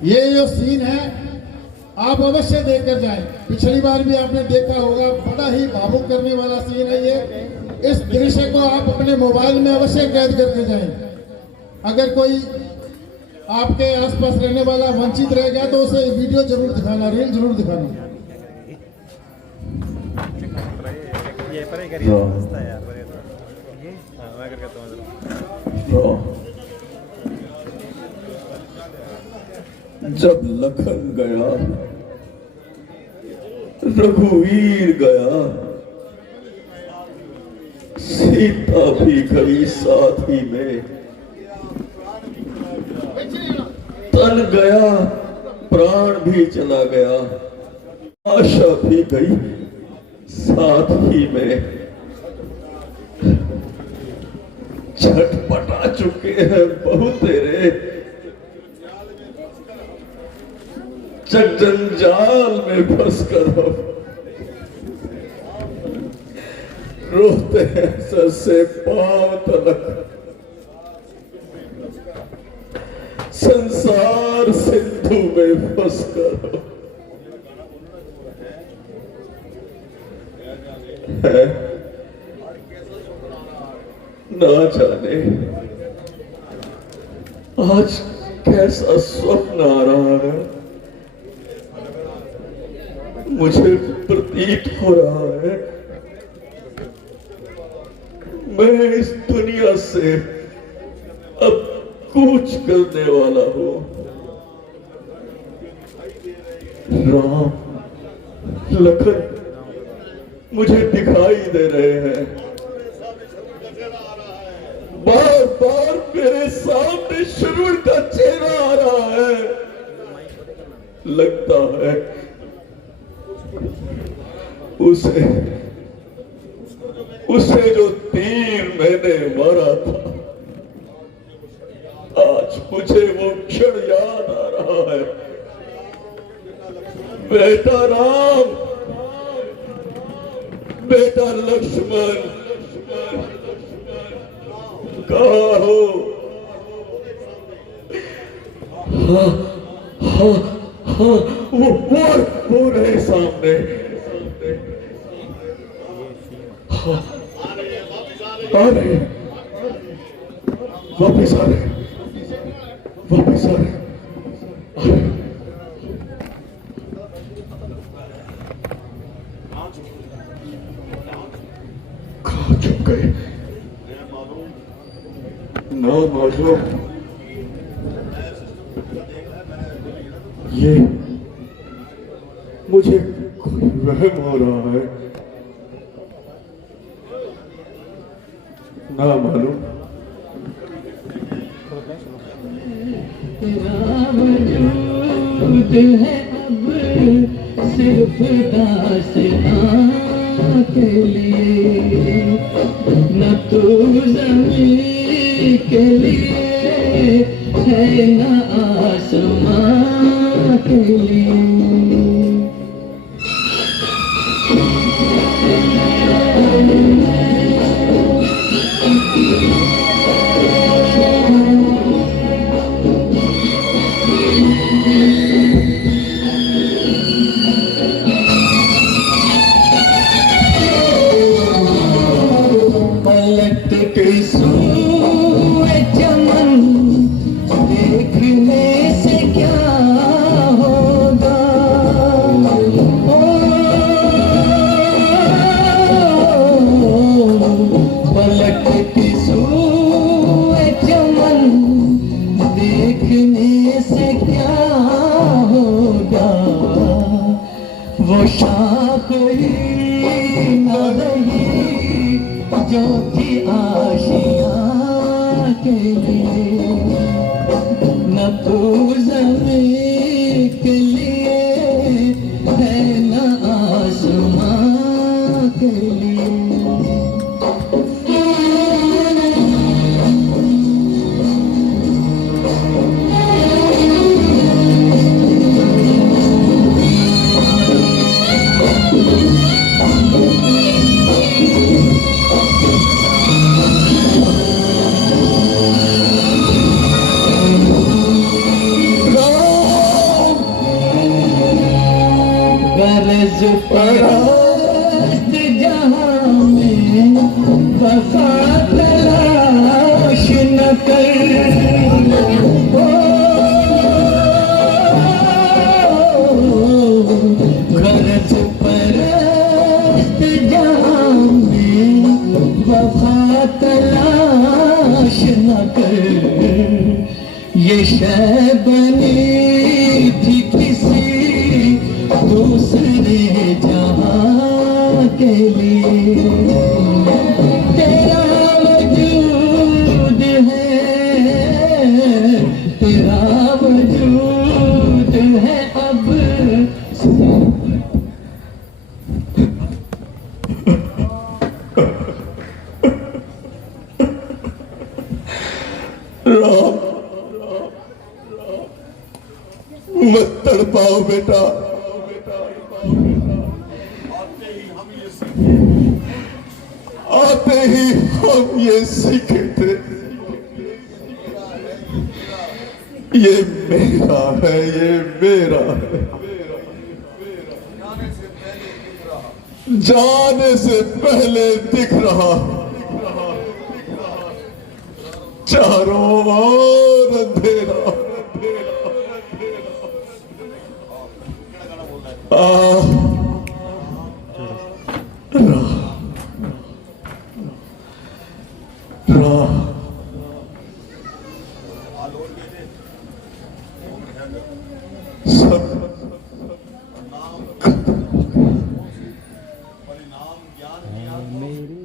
ये जो सीन है आप अवश्य देखकर जाएं। पिछली बार भी आपने देखा होगा, बड़ा ही भावुक करने वाला सीन है ये। इस दृश्य को आप अपने मोबाइल में अवश्य कैद करके जाएं। अगर कोई आपके आसपास रहने वाला वंचित रह गया तो उसे वीडियो जरूर दिखाना, रील जरूर दिखाना। ये पर ही करिए दोस्त यार, बड़े तो ये मैं करके तो जब लखन गया, रघुवीर गया, सीता भी गई साथ ही में, तन गया प्राण भी चला गया, आशा भी गई साथ ही में। छटपटा चुके हैं बहु तेरे, जंजाल में फंस कर हम रोते हैं सर से पांव तलक। संसार सिंधु में फंस कर है, ना जाने आज कैसा स्वप्न आ रहा है। मुझे प्रतीत हो रहा है मैं इस दुनिया से अब कूच करने वाला हूं। राम लखन मुझे दिखाई दे रहे हैं, बार बार मेरे सामने श्रवण का चेहरा आ रहा है। लगता है उसे जो तीर मैंने मारा था, आज मुझे वो क्षण याद आ रहा है। बेटा राम, बेटा लक्ष्मण, कहाँ हो? हाँ हाँ हाँ, वो रहे सामने। हाँ, आ रहे, वापिस आ रहे, वापिस आ रहे, आ रहे। कहाँ चुप गए? ना मालूम। ये मुझे कोई वहम हो रहा है, ना मालूम। वजूद है अब सिर्फ दास्तां के लिए, न तो ज़मीं के लिए है ना आसमां के लिए। पलट के सोए चमन देखने से क्या होगा। पलट के सोए चमन देखने से क्या होगा। वो शाख ही न रही जो थी आशियाँ के लिए, न तो ज़मीं के लिए है न आसमां के लिए। गर्ज परस्त जहाँ में वफा तलाश न कर। गर्ज परस्त जहाँ में वफा तलाश न कर। ये शय बनी थी किसी दूसरे जहां के लिए। तेरा वजूद है, तेरा वजूद है अब। मत तड़पाओ बेटा, आते ही हम ये सीखे थे, ये मेरा है, ये मेरा है। जाने से पहले दिख रहा, चारों ओर अंधेरा।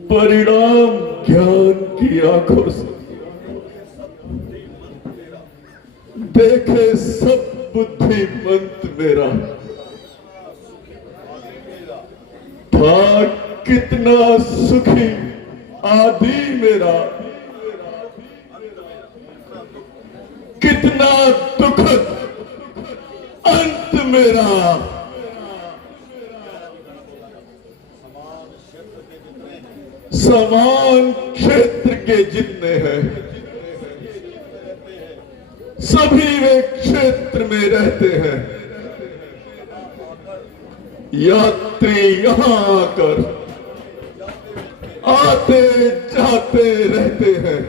परिणाम ज्ञान की आंखों से देखे सब बुद्धिमंत मेरा था कितना सुखी आदि मेरा, कितना दुखद अंत मेरा। समान क्षेत्र के जितने हैं सभी वे क्षेत्र में रहते हैं। यात्री यहां आकर आते जाते रहते हैं।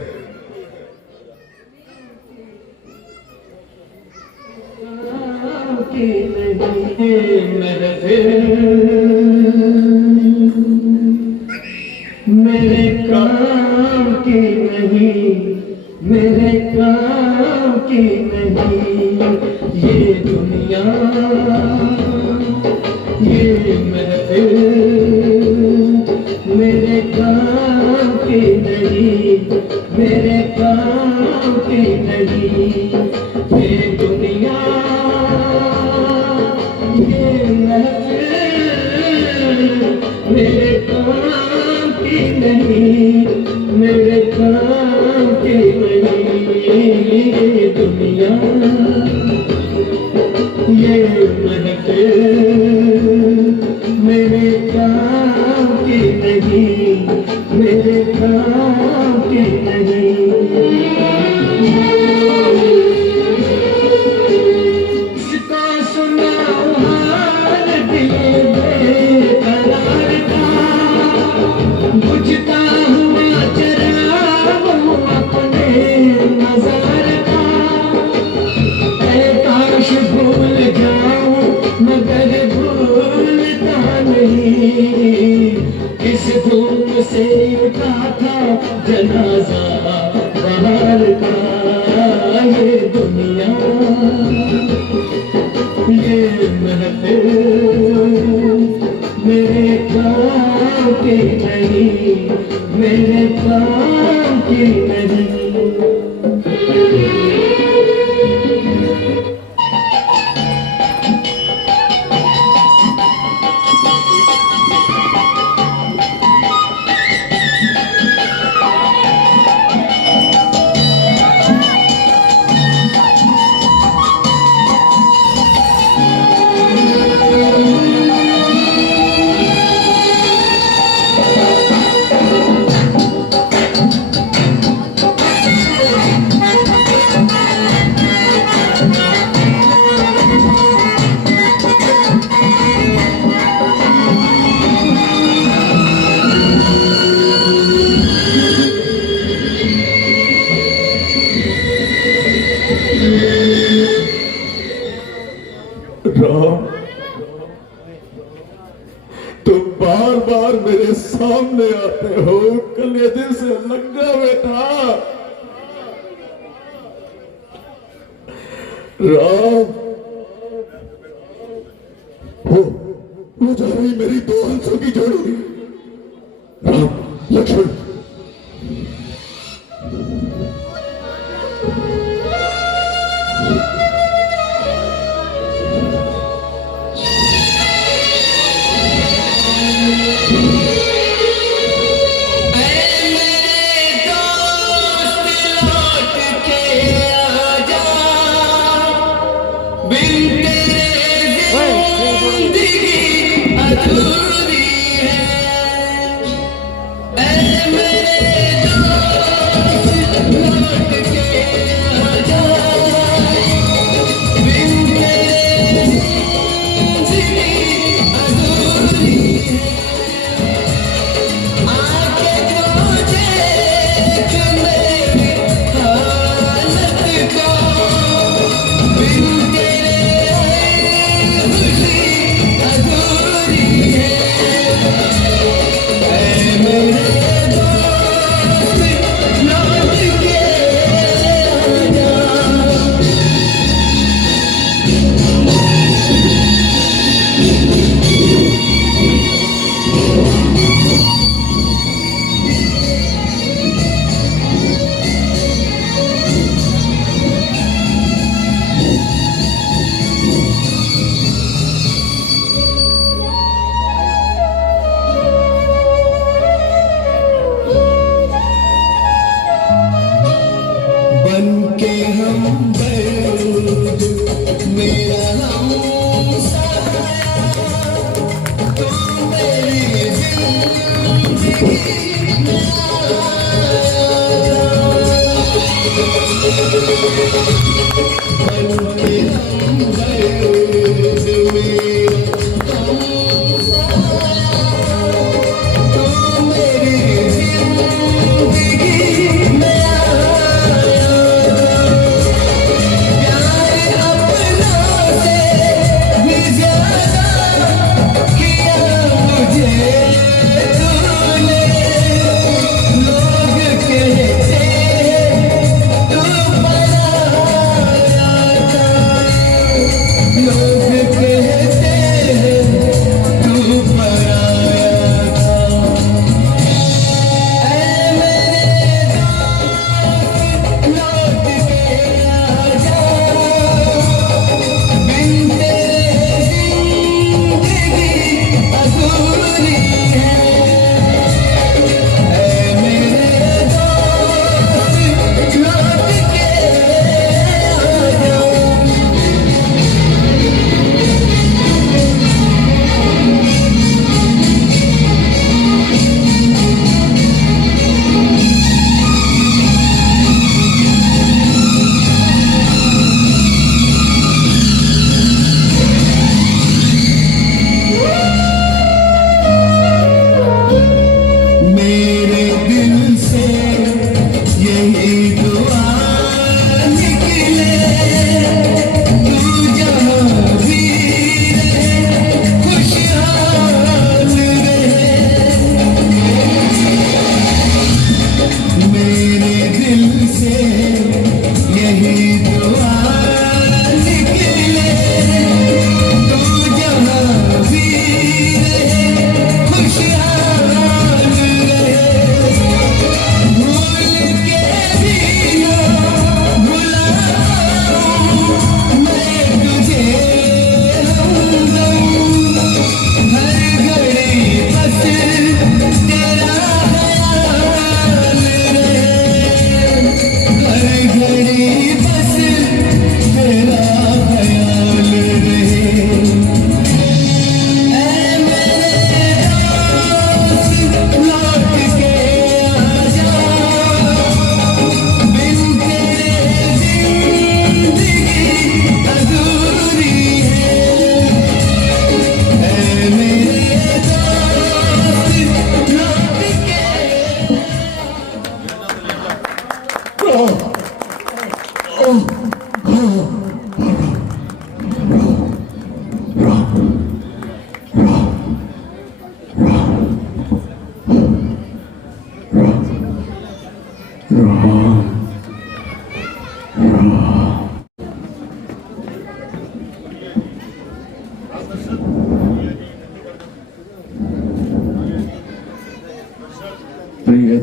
मेरे काम की नहीं, मेरे काम की नहीं ये दुनिया, ये महफिल मेरे काम की नहीं, मेरे काम की नहीं ये दुनिया, ये महफिल मेरे काम की नहीं, मेरे काम की नहीं ये दुनिया। ये महफिल मेरे काम की नहीं, मेरे काम की नहीं। इसको सुनाओ हाल दिल बेकरार का, बुझता हुआ चराग अपने नज़र का। ऐ काश भूल जाऊं मगर भूलता नहीं, इस धूम से उठा था जनाजा बाहर का। ये दुनिया ये महफिल मेरे काम की नहीं, मेरे काम की नहीं। राम, तुम बार बार मेरे सामने आते हो, कलेजे से लगा बेटा। राम, हो जा रही मेरी दो हंसों की जोड़ी। राम, लक्ष्मण, बिन तेरे खुशी अधूरी है।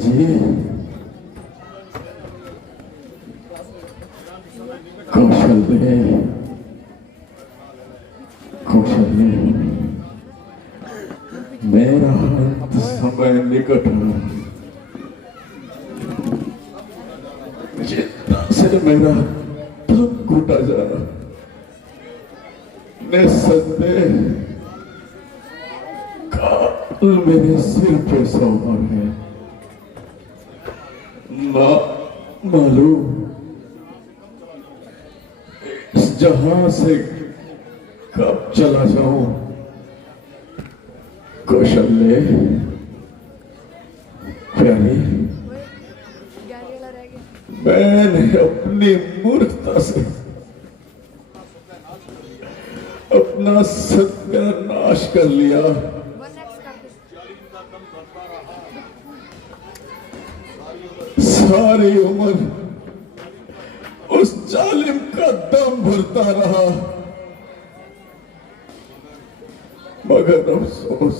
जी कौशल मेरा अंत समय निकट है। चिंता से मेरा तन घुटा जा रहा। निस्संदेह काल मेरे सिर पे सवार है। ना मालूम इस जहां से कब चला जाऊं। कौशल्य प्यारी, मैंने अपनी मूर्खता से अपना सत्यानाश कर लिया। सारी उम्र उस जालिम का दम भरता रहा, मगर अफसोस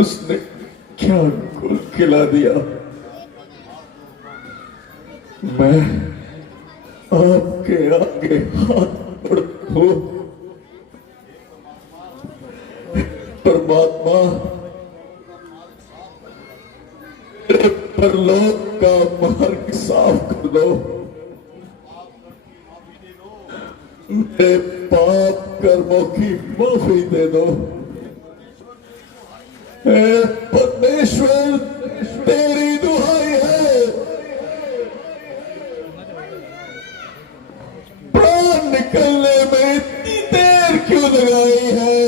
उसने क्या गुल खिला दिया। मैं आपके आगे हाथ जोड़ता हूं। परमात्मा, परलोक का मार्ग साफ कर दो। मेरे पाप कर्मों की माफी दे दो। हे परमेश्वर, तेरी दुहाई है। प्राण निकलने में इतनी देर क्यों लगाई है?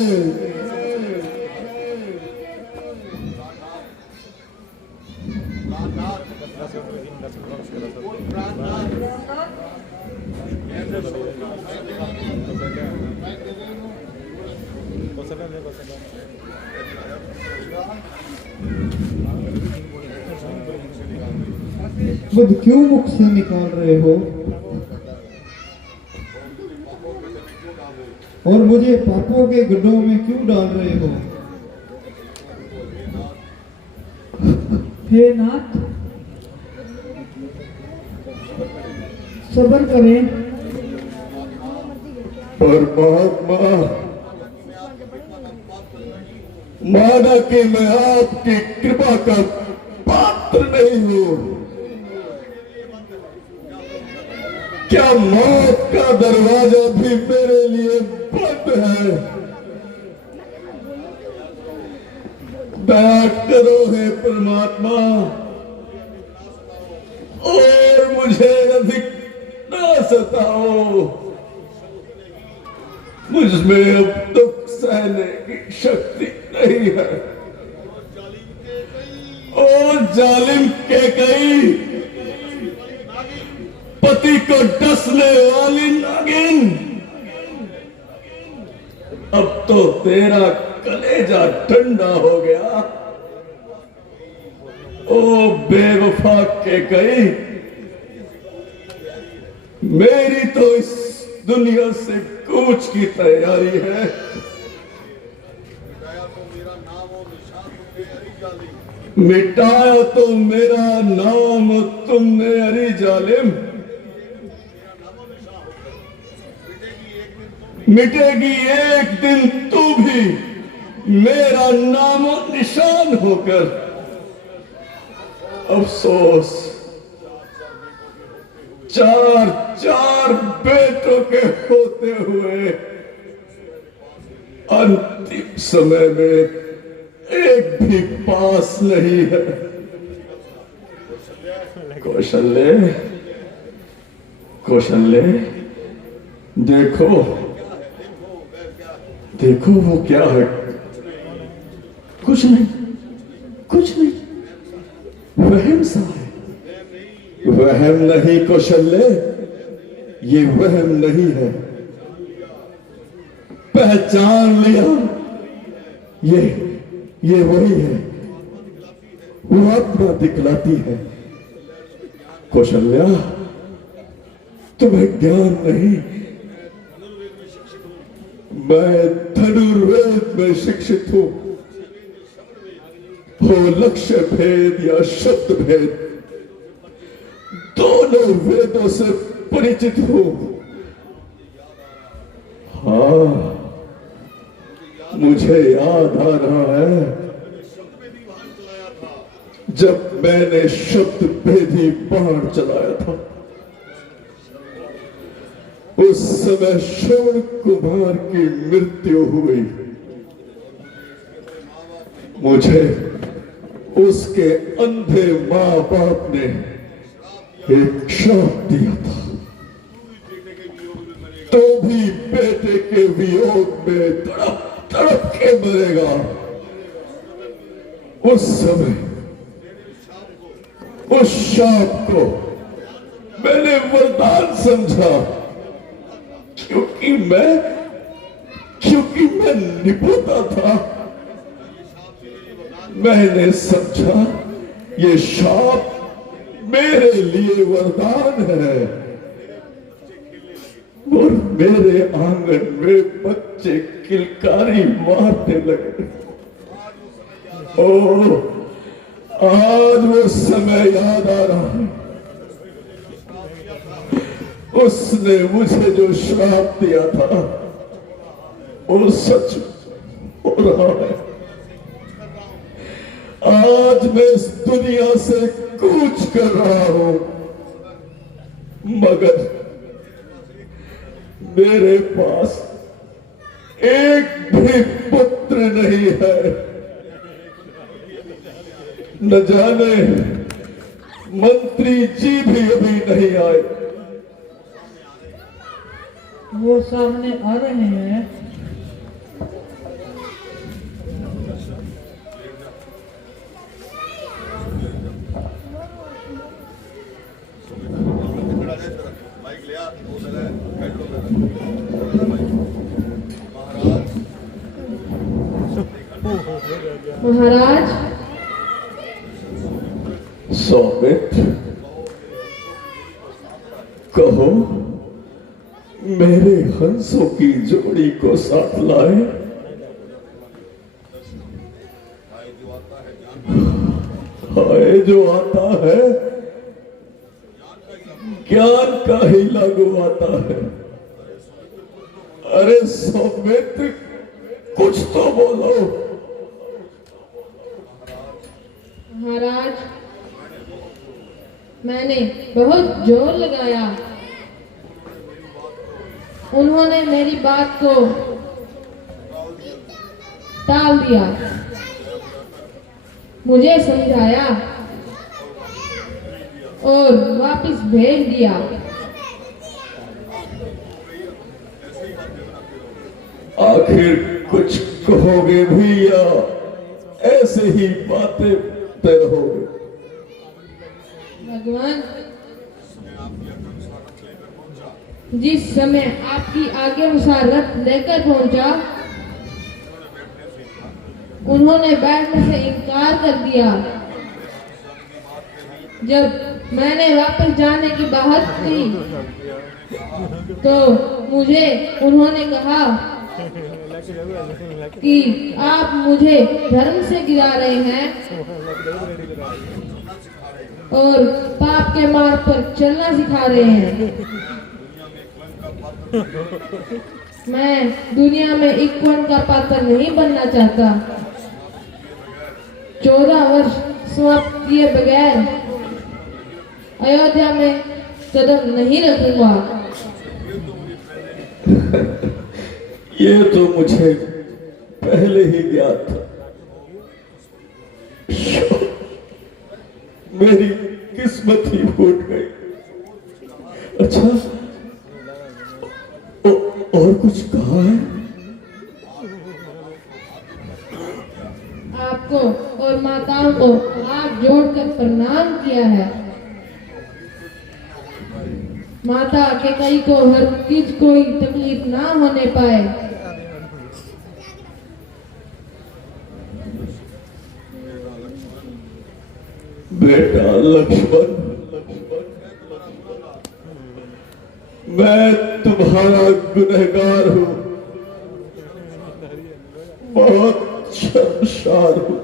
बुद्ध क्यों मुख से निकाल रहे हो और मुझे पापों के गड्ढों में क्यों डाल रहे हो? हे नाथ, सब्र करें। परमात्मा, माना कि मैं आपकी कृपा का पात्र नहीं हूं। क्या मौत का दरवाजा भी मेरे लिए बंद है? दया करो हे परमात्मा, और मुझे अधिक ना सताओ। मुझमें अब दुख सहने की शक्ति नहीं है। और जालिम के कई पति को डसने वाली नागिन, अब तो तेरा कलेजा ठंडा हो गया। ओ बेवफा के कई, मेरी तो इस दुनिया से कूच की तैयारी है। मिटाया तो मेरा नाम तुमने अरे जालिम, मिटेगी एक दिन तू भी मेरा नामो निशान होकर। अफसोस, चार बेटों के होते हुए अंतिम समय में एक भी पास नहीं है। कौशल्य, कौशल्य, देखो देखो वो क्या है। कुछ नहीं, कुछ नहीं, वहम सा है। वहम नहीं कौशल्य, ये वहम नहीं है। पहचान लिया, ये वही है। वो आत्मा दिखलाती है। कौशल्या, तुम्हें ज्ञान नहीं, मैं धनुर्वेद में शिक्षित हूं। हो लक्ष्य भेद या शब्द भेद, दोनों वेदों से परिचित हूं। हाँ, मुझे याद आ रहा है जब मैंने शब्द भेदी बाण चलाया था, उस समय श्रवण कुमार की मृत्यु हुई। मुझे उसके अंधे मां बाप ने एक श्राप दिया था, तो भी बेटे के वियोग में तड़प तड़प के मरेगा। उस समय उस श्राप को मैंने वरदान समझा, क्योंकि मैं निपुणता था। मैंने समझा ये श्राप मेरे लिए वरदान है, और मेरे आंगन में बच्चे किलकारी मारने लगे। ओ, आज वो समय याद आ रहा है, उसने मुझे जो श्राप दिया था वो सच हो रहा है। आज मैं इस दुनिया से कूच कर रहा हूं, मगर मेरे पास एक भी पुत्र नहीं है। न जाने मंत्री जी भी अभी नहीं आए। वो सामने आ रहे हैं। महाराज, सौमित्र, कहो मेरे हंसों की जोड़ी को साथ लाए। हाय जो आता है ज्ञान का ही लागू आता है। अरे सौमित्र, कुछ तो बोलो। महाराज, मैंने बहुत जोर लगाया, उन्होंने मेरी बात को टाल दिया, मुझे समझाया और वापस भेज दिया। आखिर कुछ कहोगे भी या ऐसे ही बातें तय रहोगे? भगवान, जिस समय आपकी आज्ञा अनुसार रथ लेकर पहुंचा, उन्होंने बैठने से इनकार कर दिया। जब मैंने वापस जाने की बात की तो मुझे उन्होंने कहा कि आप मुझे धर्म से गिरा रहे हैं और पाप के मार्ग पर चलना सिखा रहे हैं। मैं दुनिया में इक्वल का पात्र नहीं बनना चाहता। 14 वर्ष समाप्त किए बगैर अयोध्या में कदम नहीं रखूंगा। ये तो मुझे पहले ही ज्ञात था। मेरी किस्मत ही फूट गई। अच्छा, और कुछ कहा है? आपको और माताओं को हाथ जोड़कर प्रणाम किया है। माता के कई को हर चीज कोई तकलीफ ना होने पाए। बेटा लक्ष्मण, मैं तुम्हारा गुनहगार हूं, बहुत शर्मसार हूं।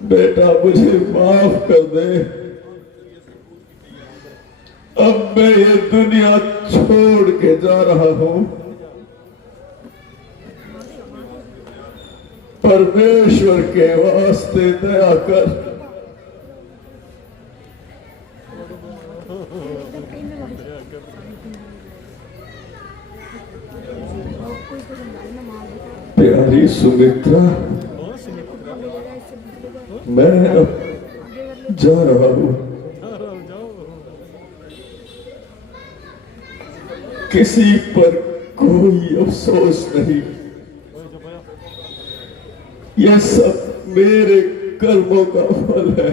बेटा मुझे माफ कर दे, अब मैं ये दुनिया छोड़ के जा रहा हूं। परमेश्वर के वास्ते दया कर। प्यारी सुमित्रा, मैं अब जा रहा हूं। किसी पर कोई अफसोस नहीं, यह सब मेरे कर्मों का फल है।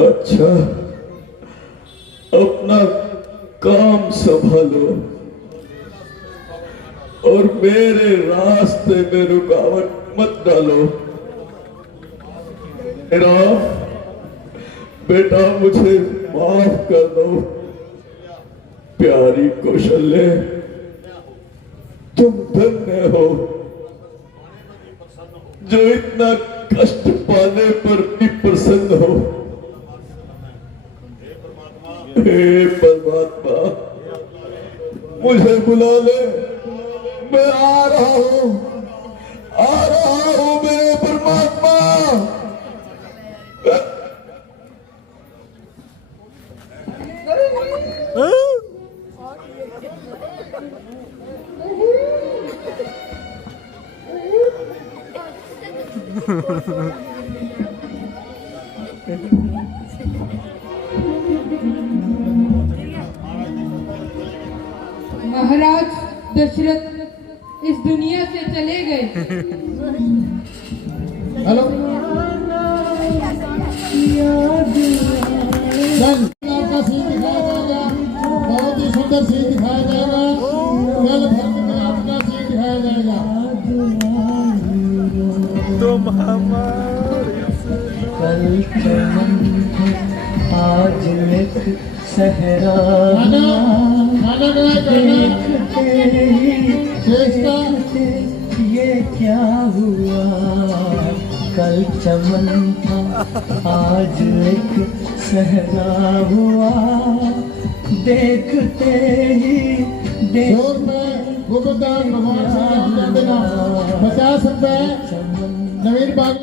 अच्छा, अपना काम संभालो और मेरे रास्ते में रुकावट मत डालो। बेटा मुझे माफ कर दो। प्यारी कौशल्य, तुम धन्य हो जो इतना कष्ट पाने पर भी प्रसन्न हो। हे परमात्मा, मुझे बुला ले, मैं आ रहा हूं मेरे परमात्मा। महाराज दशरथ इस दुनिया से चले गए। हेलो, आपका सीन दिखाया जाएगा, बहुत ही सुंदर सीन दिखाया जाएगा। कल भक्त में आपका सीन दिखाया जाएगा। तुम हमारे कल चमन आज एक सहरा खाना ये क्या हुआ। कल चमन था आज एक सहरा हुआ। देखते ही जोर में गोविंदा भगवान श्री राम कर देना। 50 रुपए नवीन बाग